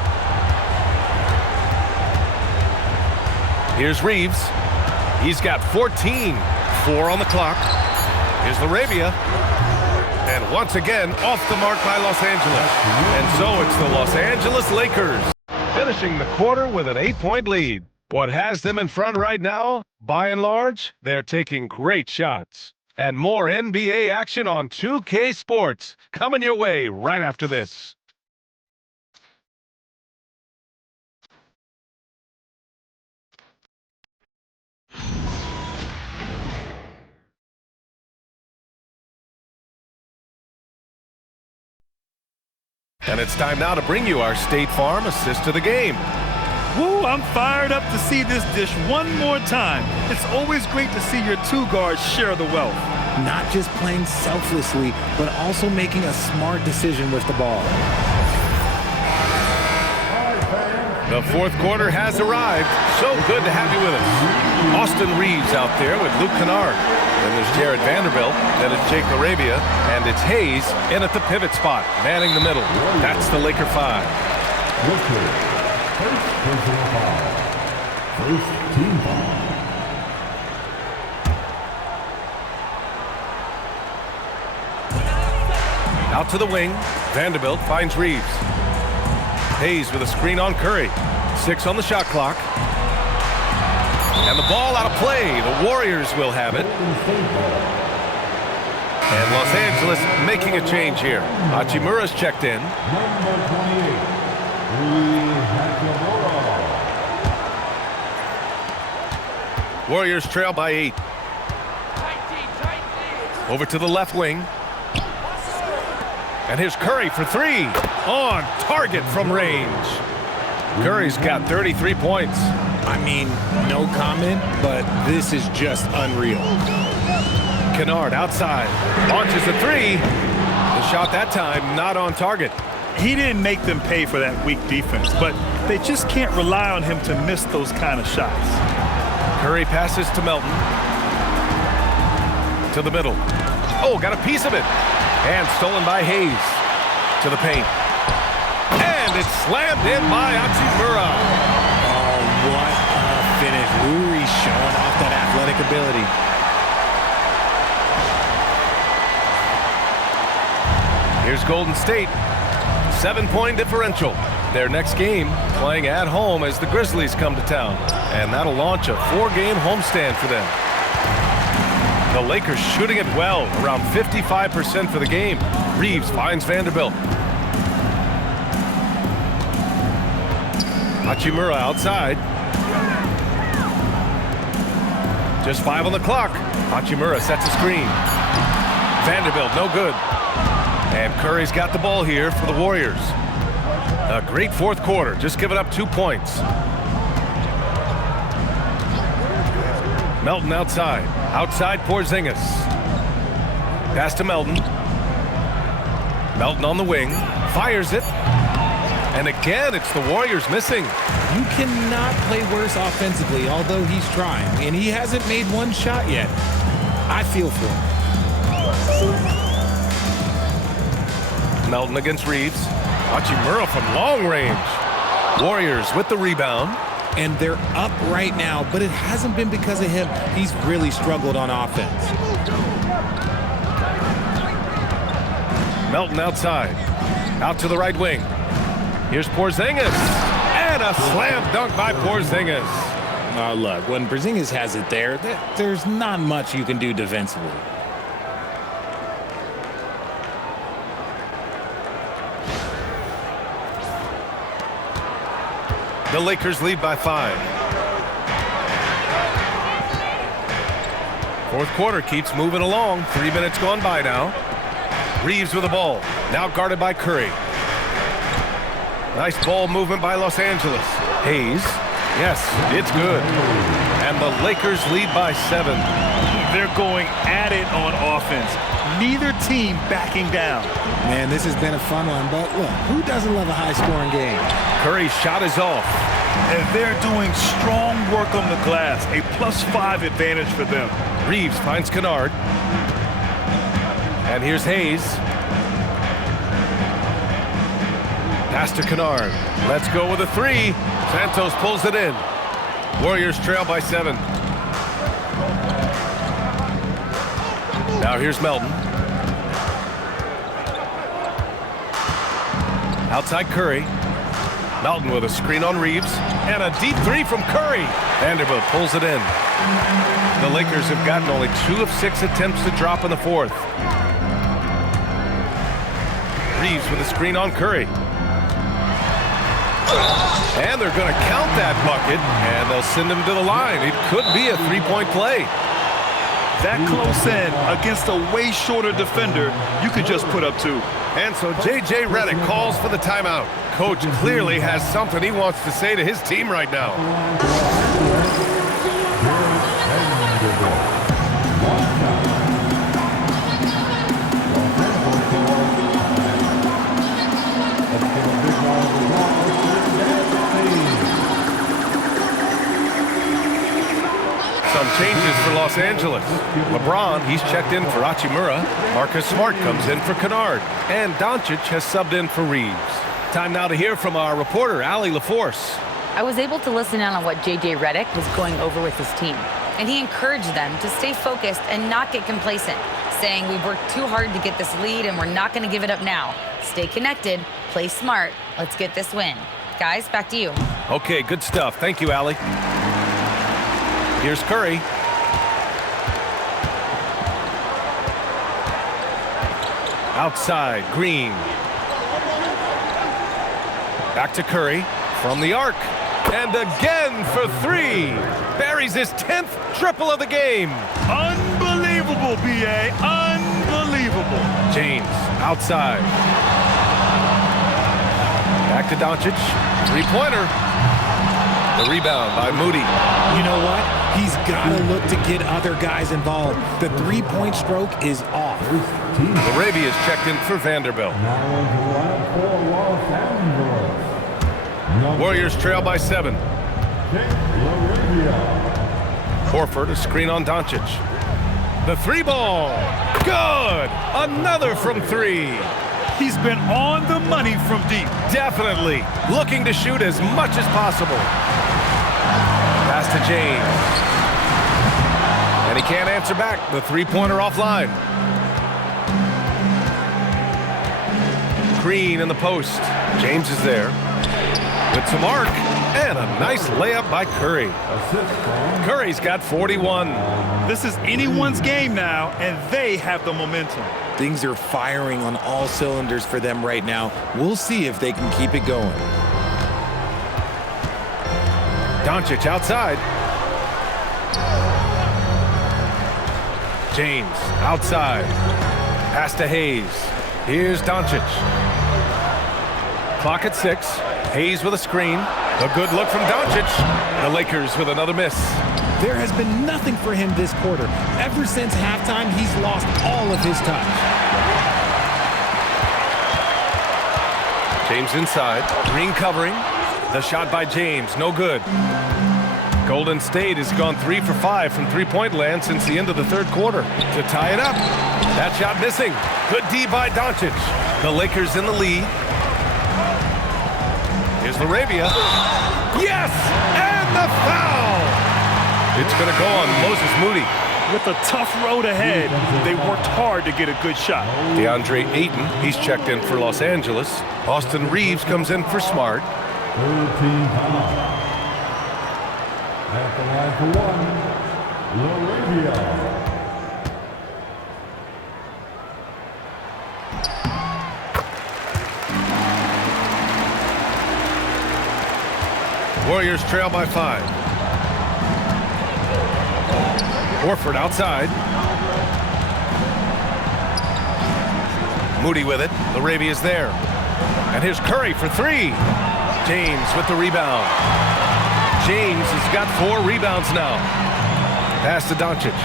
Here's Reeves. He's got 14. 4 on the clock. Here's LaRavia. And once again, off the mark by Los Angeles. And so it's the Los Angeles Lakers finishing the quarter with an 8-point lead. What has them in front right now? By and large, they're taking great shots. And more NBA action on 2K Sports coming your way right after this. And it's time now to bring you our State Farm assist of the game. Woo, I'm fired up to see this dish one more time. It's always great to see your two guards share the wealth. Not just playing selflessly, but also making a smart decision with the ball. The fourth quarter has arrived. So good to have you with us. Austin Reeves out there with Luke Kennard. Then there's Jared Vanderbilt. Then it's Jake LaRavia. And it's Hayes in at the pivot spot, manning the middle. That's the Laker 5. First personal foul. First team foul. Out to the wing. Vanderbilt finds Reeves. Hayes with a screen on Curry. 6 on the shot clock. And the ball out of play. The Warriors will have it. And Los Angeles making a change here. Hachimura's checked in. Number 28. Warriors trail by 8. Over to the left wing. And here's Curry for 3. On target from range. Curry's got 33 points. I mean, no comment, but this is just unreal. Kennard outside. Launches a 3. The shot that time not on target. He didn't make them pay for that weak defense, but they just can't rely on him to miss those kind of shots. Curry passes to Melton. To the middle. Oh, got a piece of it. And stolen by Hayes. To the paint. And it's slammed in by Hachimura. Oh, what a finish. Uri's showing off that athletic ability. Here's Golden State. 7-point differential. Their next game playing at home as the Grizzlies come to town. And that'll launch a 4-game homestand for them. The Lakers shooting it well, around 55% for the game. Reeves finds Vanderbilt. Hachimura outside. Just 5 on the clock. Hachimura sets a screen. Vanderbilt, no good. And Curry's got the ball here for the Warriors. A great fourth quarter, just giving up 2 points. Melton outside. Outside Porziņģis. Pass to Melton. Melton on the wing. Fires it. And again, it's the Warriors missing. You cannot play worse offensively, although he's trying. And he hasn't made one shot yet. I feel for him. Melton against Reeves. Hachimura from long range. Warriors with the rebound. And they're up right now, but it hasn't been because of him. He's really struggled on offense. Melton outside. Out to the right wing. Here's Porziņģis. And a slam dunk by Porziņģis. Look, when Porziņģis has it there, there's not much you can do defensively. The Lakers lead by 5. Fourth quarter keeps moving along. 3 minutes gone by now. Reeves with the ball. Now guarded by Curry. Nice ball movement by Los Angeles. Hayes. Yes, it's good. And the Lakers lead by 7. They're going at it on offense. Neither team backing down. Man, this has been a fun one, but look, who doesn't love a high-scoring game? Curry's shot is off. And they're doing strong work on the glass. A +5 advantage for them. Reeves finds Kennard. And here's Hayes. Pass to Kennard. Let's go with a 3. Santos pulls it in. Warriors trail by 7. Now here's Melton. Outside Curry. Melton with a screen on Reeves. And a deep 3 from Curry. Vanderbilt pulls it in. The Lakers have gotten only 2 of 6 attempts to drop in the fourth. Reeves with a screen on Curry. And they're going to count that bucket, and they'll send him to the line. It could be a 3-point play. That close in against a way shorter defender, you could just put up 2. And so J.J. Redick calls for the timeout. Coach clearly has something he wants to say to his team right now. Some changes for Los Angeles. LeBron, he's checked in for Hachimura. Marcus Smart comes in for Kennard. And Dončić has subbed in for Reeves. Time now to hear from our reporter, Allie LaForce. I was able to listen in on what J.J. Redick was going over with his team, and he encouraged them to stay focused and not get complacent, saying we've worked too hard to get this lead and we're not going to give it up now. Stay connected, play smart, let's get this win. Guys, back to you. Okay, good stuff. Thank you, Allie. Here's Curry. Outside, Green. Back to Curry from the arc. And again for 3. Buries his 10th triple of the game. Unbelievable, B.A. Unbelievable. James outside. Back to Dončić. 3-pointer. The rebound by Moody. You know what? He's got to look to get other guys involved. The 3-point stroke is off. LaRavia is checked in for Vanderbilt. Warriors trail by 7. Horford, a screen on Dončić. The 3-ball. Good. Another from 3. He's been on the money from deep. Definitely. Looking to shoot as much as possible. Pass to James. And he can't answer back. The 3-pointer offline. Green in the post. James is there. With some arc. And a nice layup by Curry. Curry's got 41. This is anyone's game now, and they have the momentum. Things are firing on all cylinders for them right now. We'll see if they can keep it going. Dončić outside. James outside. Pass to Hayes. Here's Dončić. Clock at 6. Hayes with a screen. A good look from Dončić. The Lakers with another miss. There has been nothing for him this quarter. Ever since halftime, he's lost all of his touch. James inside. Green covering. The shot by James. No good. Golden State has gone 3 for 5 from three-point land since the end of the third quarter. To tie it up. That shot missing. Good D by Dončić. The Lakers in the lead. Here's LaRavia. Yes! And the foul! It's going to go on Moses Moody. With a tough road ahead, they worked hard to get a good shot. Deandre Ayton, he's checked in for Los Angeles. Austin Reeves comes in for Smart. 13 foul. At the line for 1, LaRavia. Warriors trail by 5. Horford outside. Moody with it. LaRavia's there. And here's Curry for 3. James with the rebound. James has got 4 rebounds now. Pass to Dončić.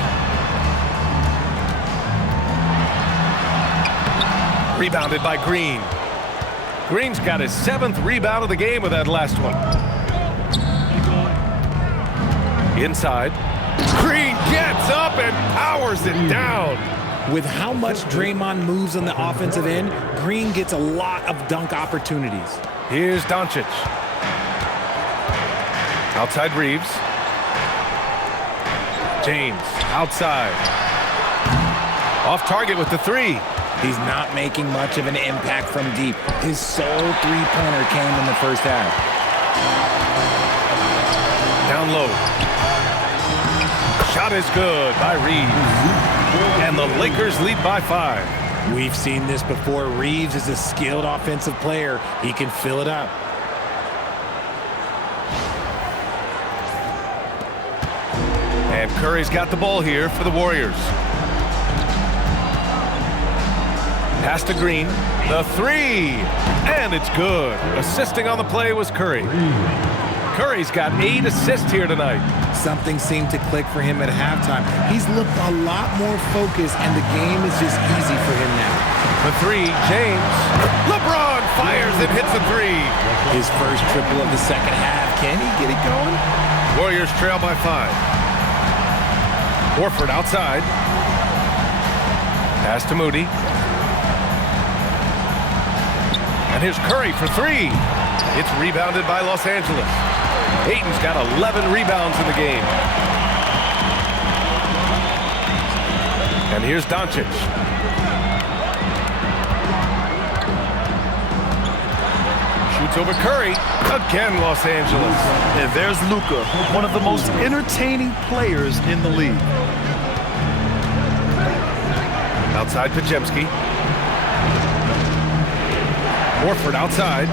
Rebounded by Green. Green's got his 7th rebound of the game with that last one. Inside. Green gets up and powers it down. With how much Draymond moves on the offensive end, Green gets a lot of dunk opportunities. Here's Dončić. Outside Reeves. James outside. Off target with the 3. He's not making much of an impact from deep. His sole three-pointer came in the first half. Down low. Shot is good by Reeves. And the Lakers lead by 5. We've seen this before. Reeves is a skilled offensive player. He can fill it up. And Curry's got the ball here for the Warriors. Pass to Green. The 3. And it's good. Assisting on the play was Curry. Curry's got 8 assists here tonight. Something seemed to click for him at halftime. He's looked a lot more focused, and the game is just easy for him now. The 3, James. LeBron fires and hits a 3. His first triple of the second half. Can he get it going? Warriors trail by 5. Horford outside. Pass to Moody. And here's Curry for 3. It's rebounded by Los Angeles. Ayton's got 11 rebounds in the game. And here's Dončić. Shoots over Curry. Again, Los Angeles. And there's Luka, one of the most entertaining players in the league. Outside Podziemski. Horford outside.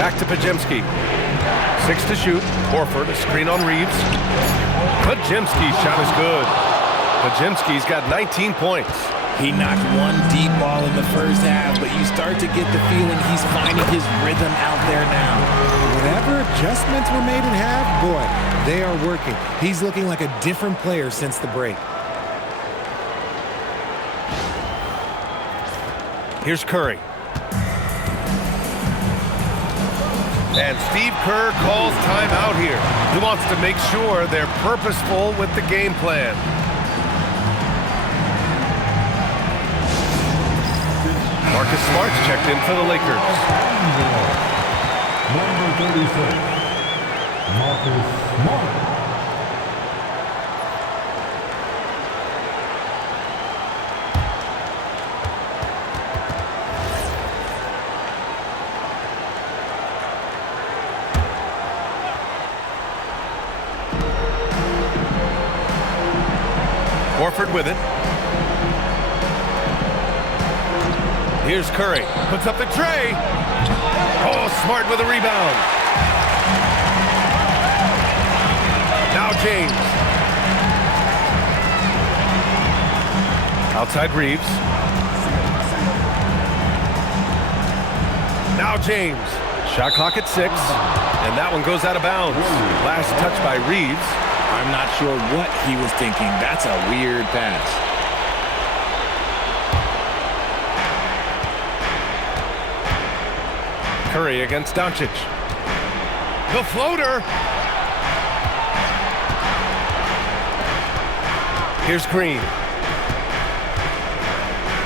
Back to Podziemski. 6 to shoot. Horford, a screen on Reeves. Podziemski's shot is good. Podziemski's got 19 points. He knocked one deep ball in the first half, but you start to get the feeling he's finding his rhythm out there now. Whatever adjustments were made at half, boy, they are working. He's looking like a different player since the break. Here's Curry. And Steve Kerr calls timeout here. He wants to make sure they're purposeful with the game plan. Marcus Smart's checked in for the Lakers. Number 36, Marcus Smart. Horford with it. Here's Curry. Puts up the tray. Oh, Smart with a rebound. Now James. Outside Reeves. Now James. Shot clock at 6. And that one goes out of bounds. Last touch by Reeves. I'm not sure what he was thinking. That's a weird pass. Curry against Dončić. The floater. Here's Green.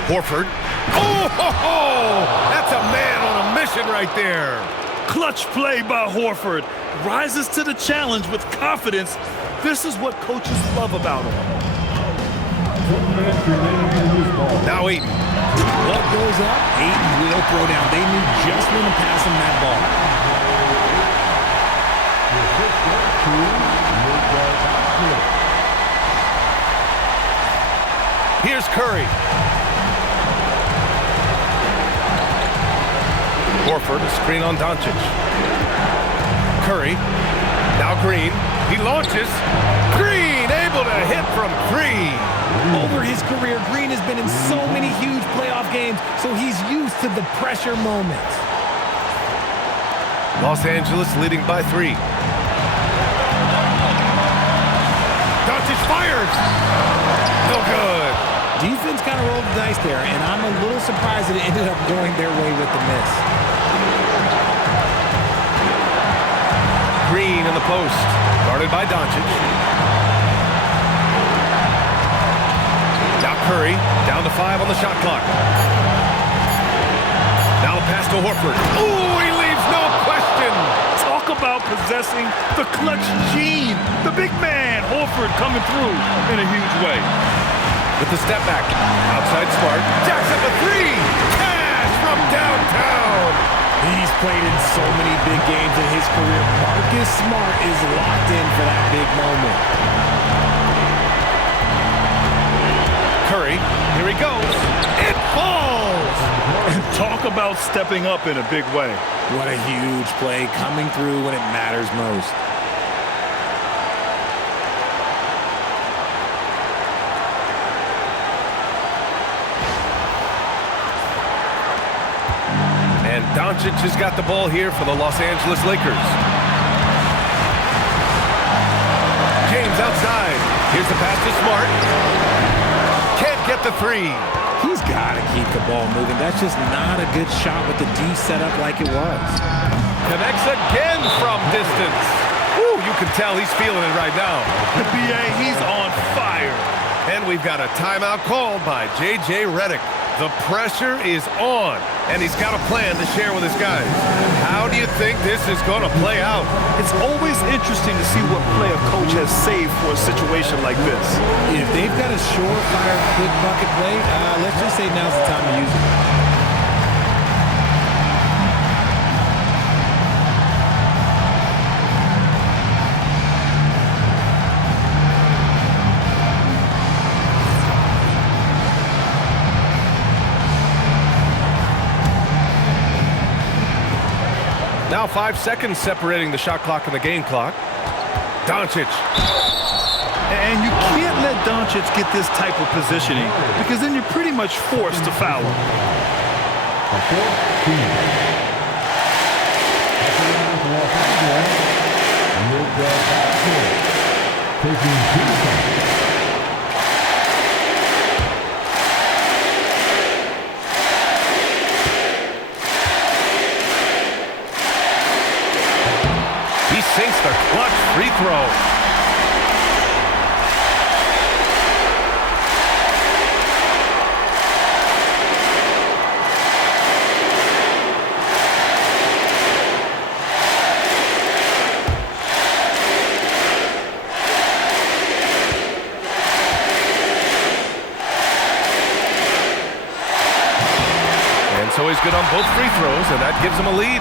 Horford. Oh, ho, ho! That's a man on a mission right there. Clutch play by Horford. Rises to the challenge with confidence. This is what coaches love about him. Now Ayton. What goes up, Ayton will throw down. They knew just when to pass him that ball. Here's Curry. Horford, a screen on Dončić. Curry, now Green. He launches. Green able to hit from 3. Over his career, Green has been in so many huge playoff games, so he's used to the pressure moments. Los Angeles leading by 3. Dončić fires. No good. Defense kind of rolled the dice there, and I'm a little surprised that it ended up going their way with the miss. Green in the post, guarded by Dončić. Now Curry, down to 5 on the shot clock. Now the pass to Horford. Ooh, he leaves no question. Talk about possessing the clutch gene. The big man, Horford, coming through in a huge way. With the step back, outside Smart. Jackson for 3. Cash from downtown. He's played in so many big games in his career. Marcus Smart is locked in for that big moment. Curry, here he goes. It falls! Talk about stepping up in a big way. What a huge play, coming through when it matters most. And Dončić has got the ball here for the Los Angeles Lakers. James outside. Here's the pass to Smart. Can't get the 3. He's got to keep the ball moving. That's just not a good shot with the D set up like it was. Connects again from distance. Woo, you can tell he's feeling it right now. The BA, he's on fire. And we've got a timeout called by J.J. Redick. The pressure is on, and he's got a plan to share with his guys. How do you think this is going to play out? It's always interesting to see what play a coach has saved for a situation like this. If they've got a surefire quick bucket play, let's just say now's the time to use it. Now 5 seconds separating the shot clock and the game clock. Dončić. And you can't let Dončić get this type of positioning because then you're pretty much forced to foul him. He sinks the clutch free throw. So he's good on both free throws, and that gives him a lead.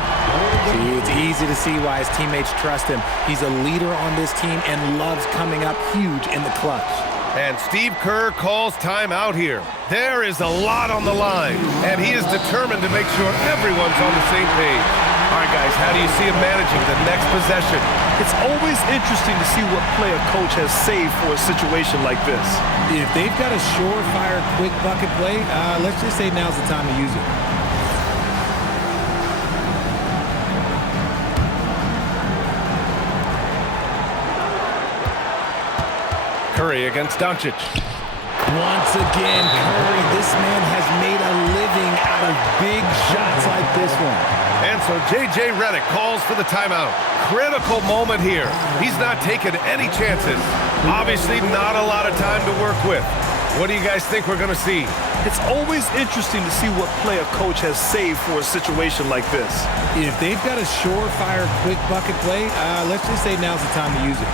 See, it's easy to see why his teammates trust him. He's a leader on this team and loves coming up huge in the clutch. And Steve Kerr calls timeout here. There is a lot on the line, and he is determined to make sure everyone's on the same page. All right, guys, how do you see him managing the next possession? It's always interesting to see what play a coach has saved for a situation like this. If they've got a surefire quick bucket play, let's just say now's the time to use it. Curry against Dončić. Once again, Curry, this man has made a living out of big shots like this one. And so J.J. Redick calls for the timeout. Critical moment here. He's not taking any chances. Obviously not a lot of time to work with. What do you guys think we're going to see? It's always interesting to see what play a coach has saved for a situation like this. If they've got a surefire quick bucket play, let's just say now's the time to use it.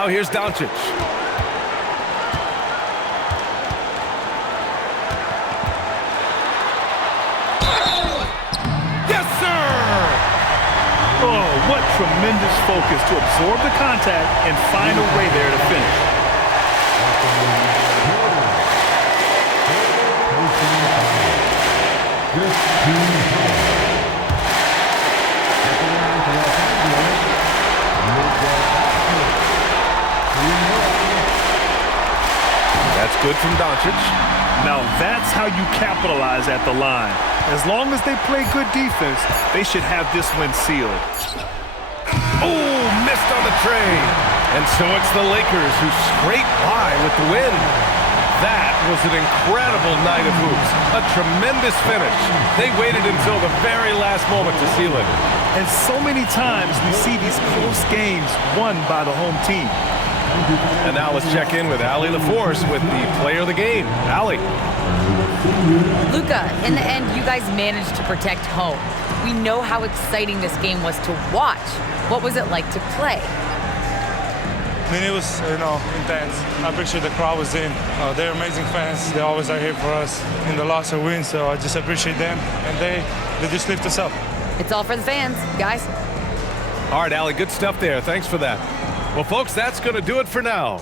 Now here's Dončić. Yes, sir! Oh, what tremendous focus to absorb the contact and find a way there to finish. That's good from Dončić. Now that's how you capitalize at the line. As long as they play good defense, they should have this win sealed. Oh, missed on the tray. And so it's the Lakers who scrape by with the win. That was an incredible night of hoops. A tremendous finish. They waited until the very last moment to seal it. And so many times we see these close games won by the home team. And now let's check in with Allie LaForce with the player of the game. Allie. Luka, in the end, you guys managed to protect home. We know how exciting this game was to watch. What was it like to play? I mean, it was, intense. I appreciate the crowd was in. They're amazing fans. They always are here for us in the loss or win, so I just appreciate them. And they just lift us up. It's all for the fans, guys. All right, Allie, good stuff there. Thanks for that. Well, folks, that's going to do it for now.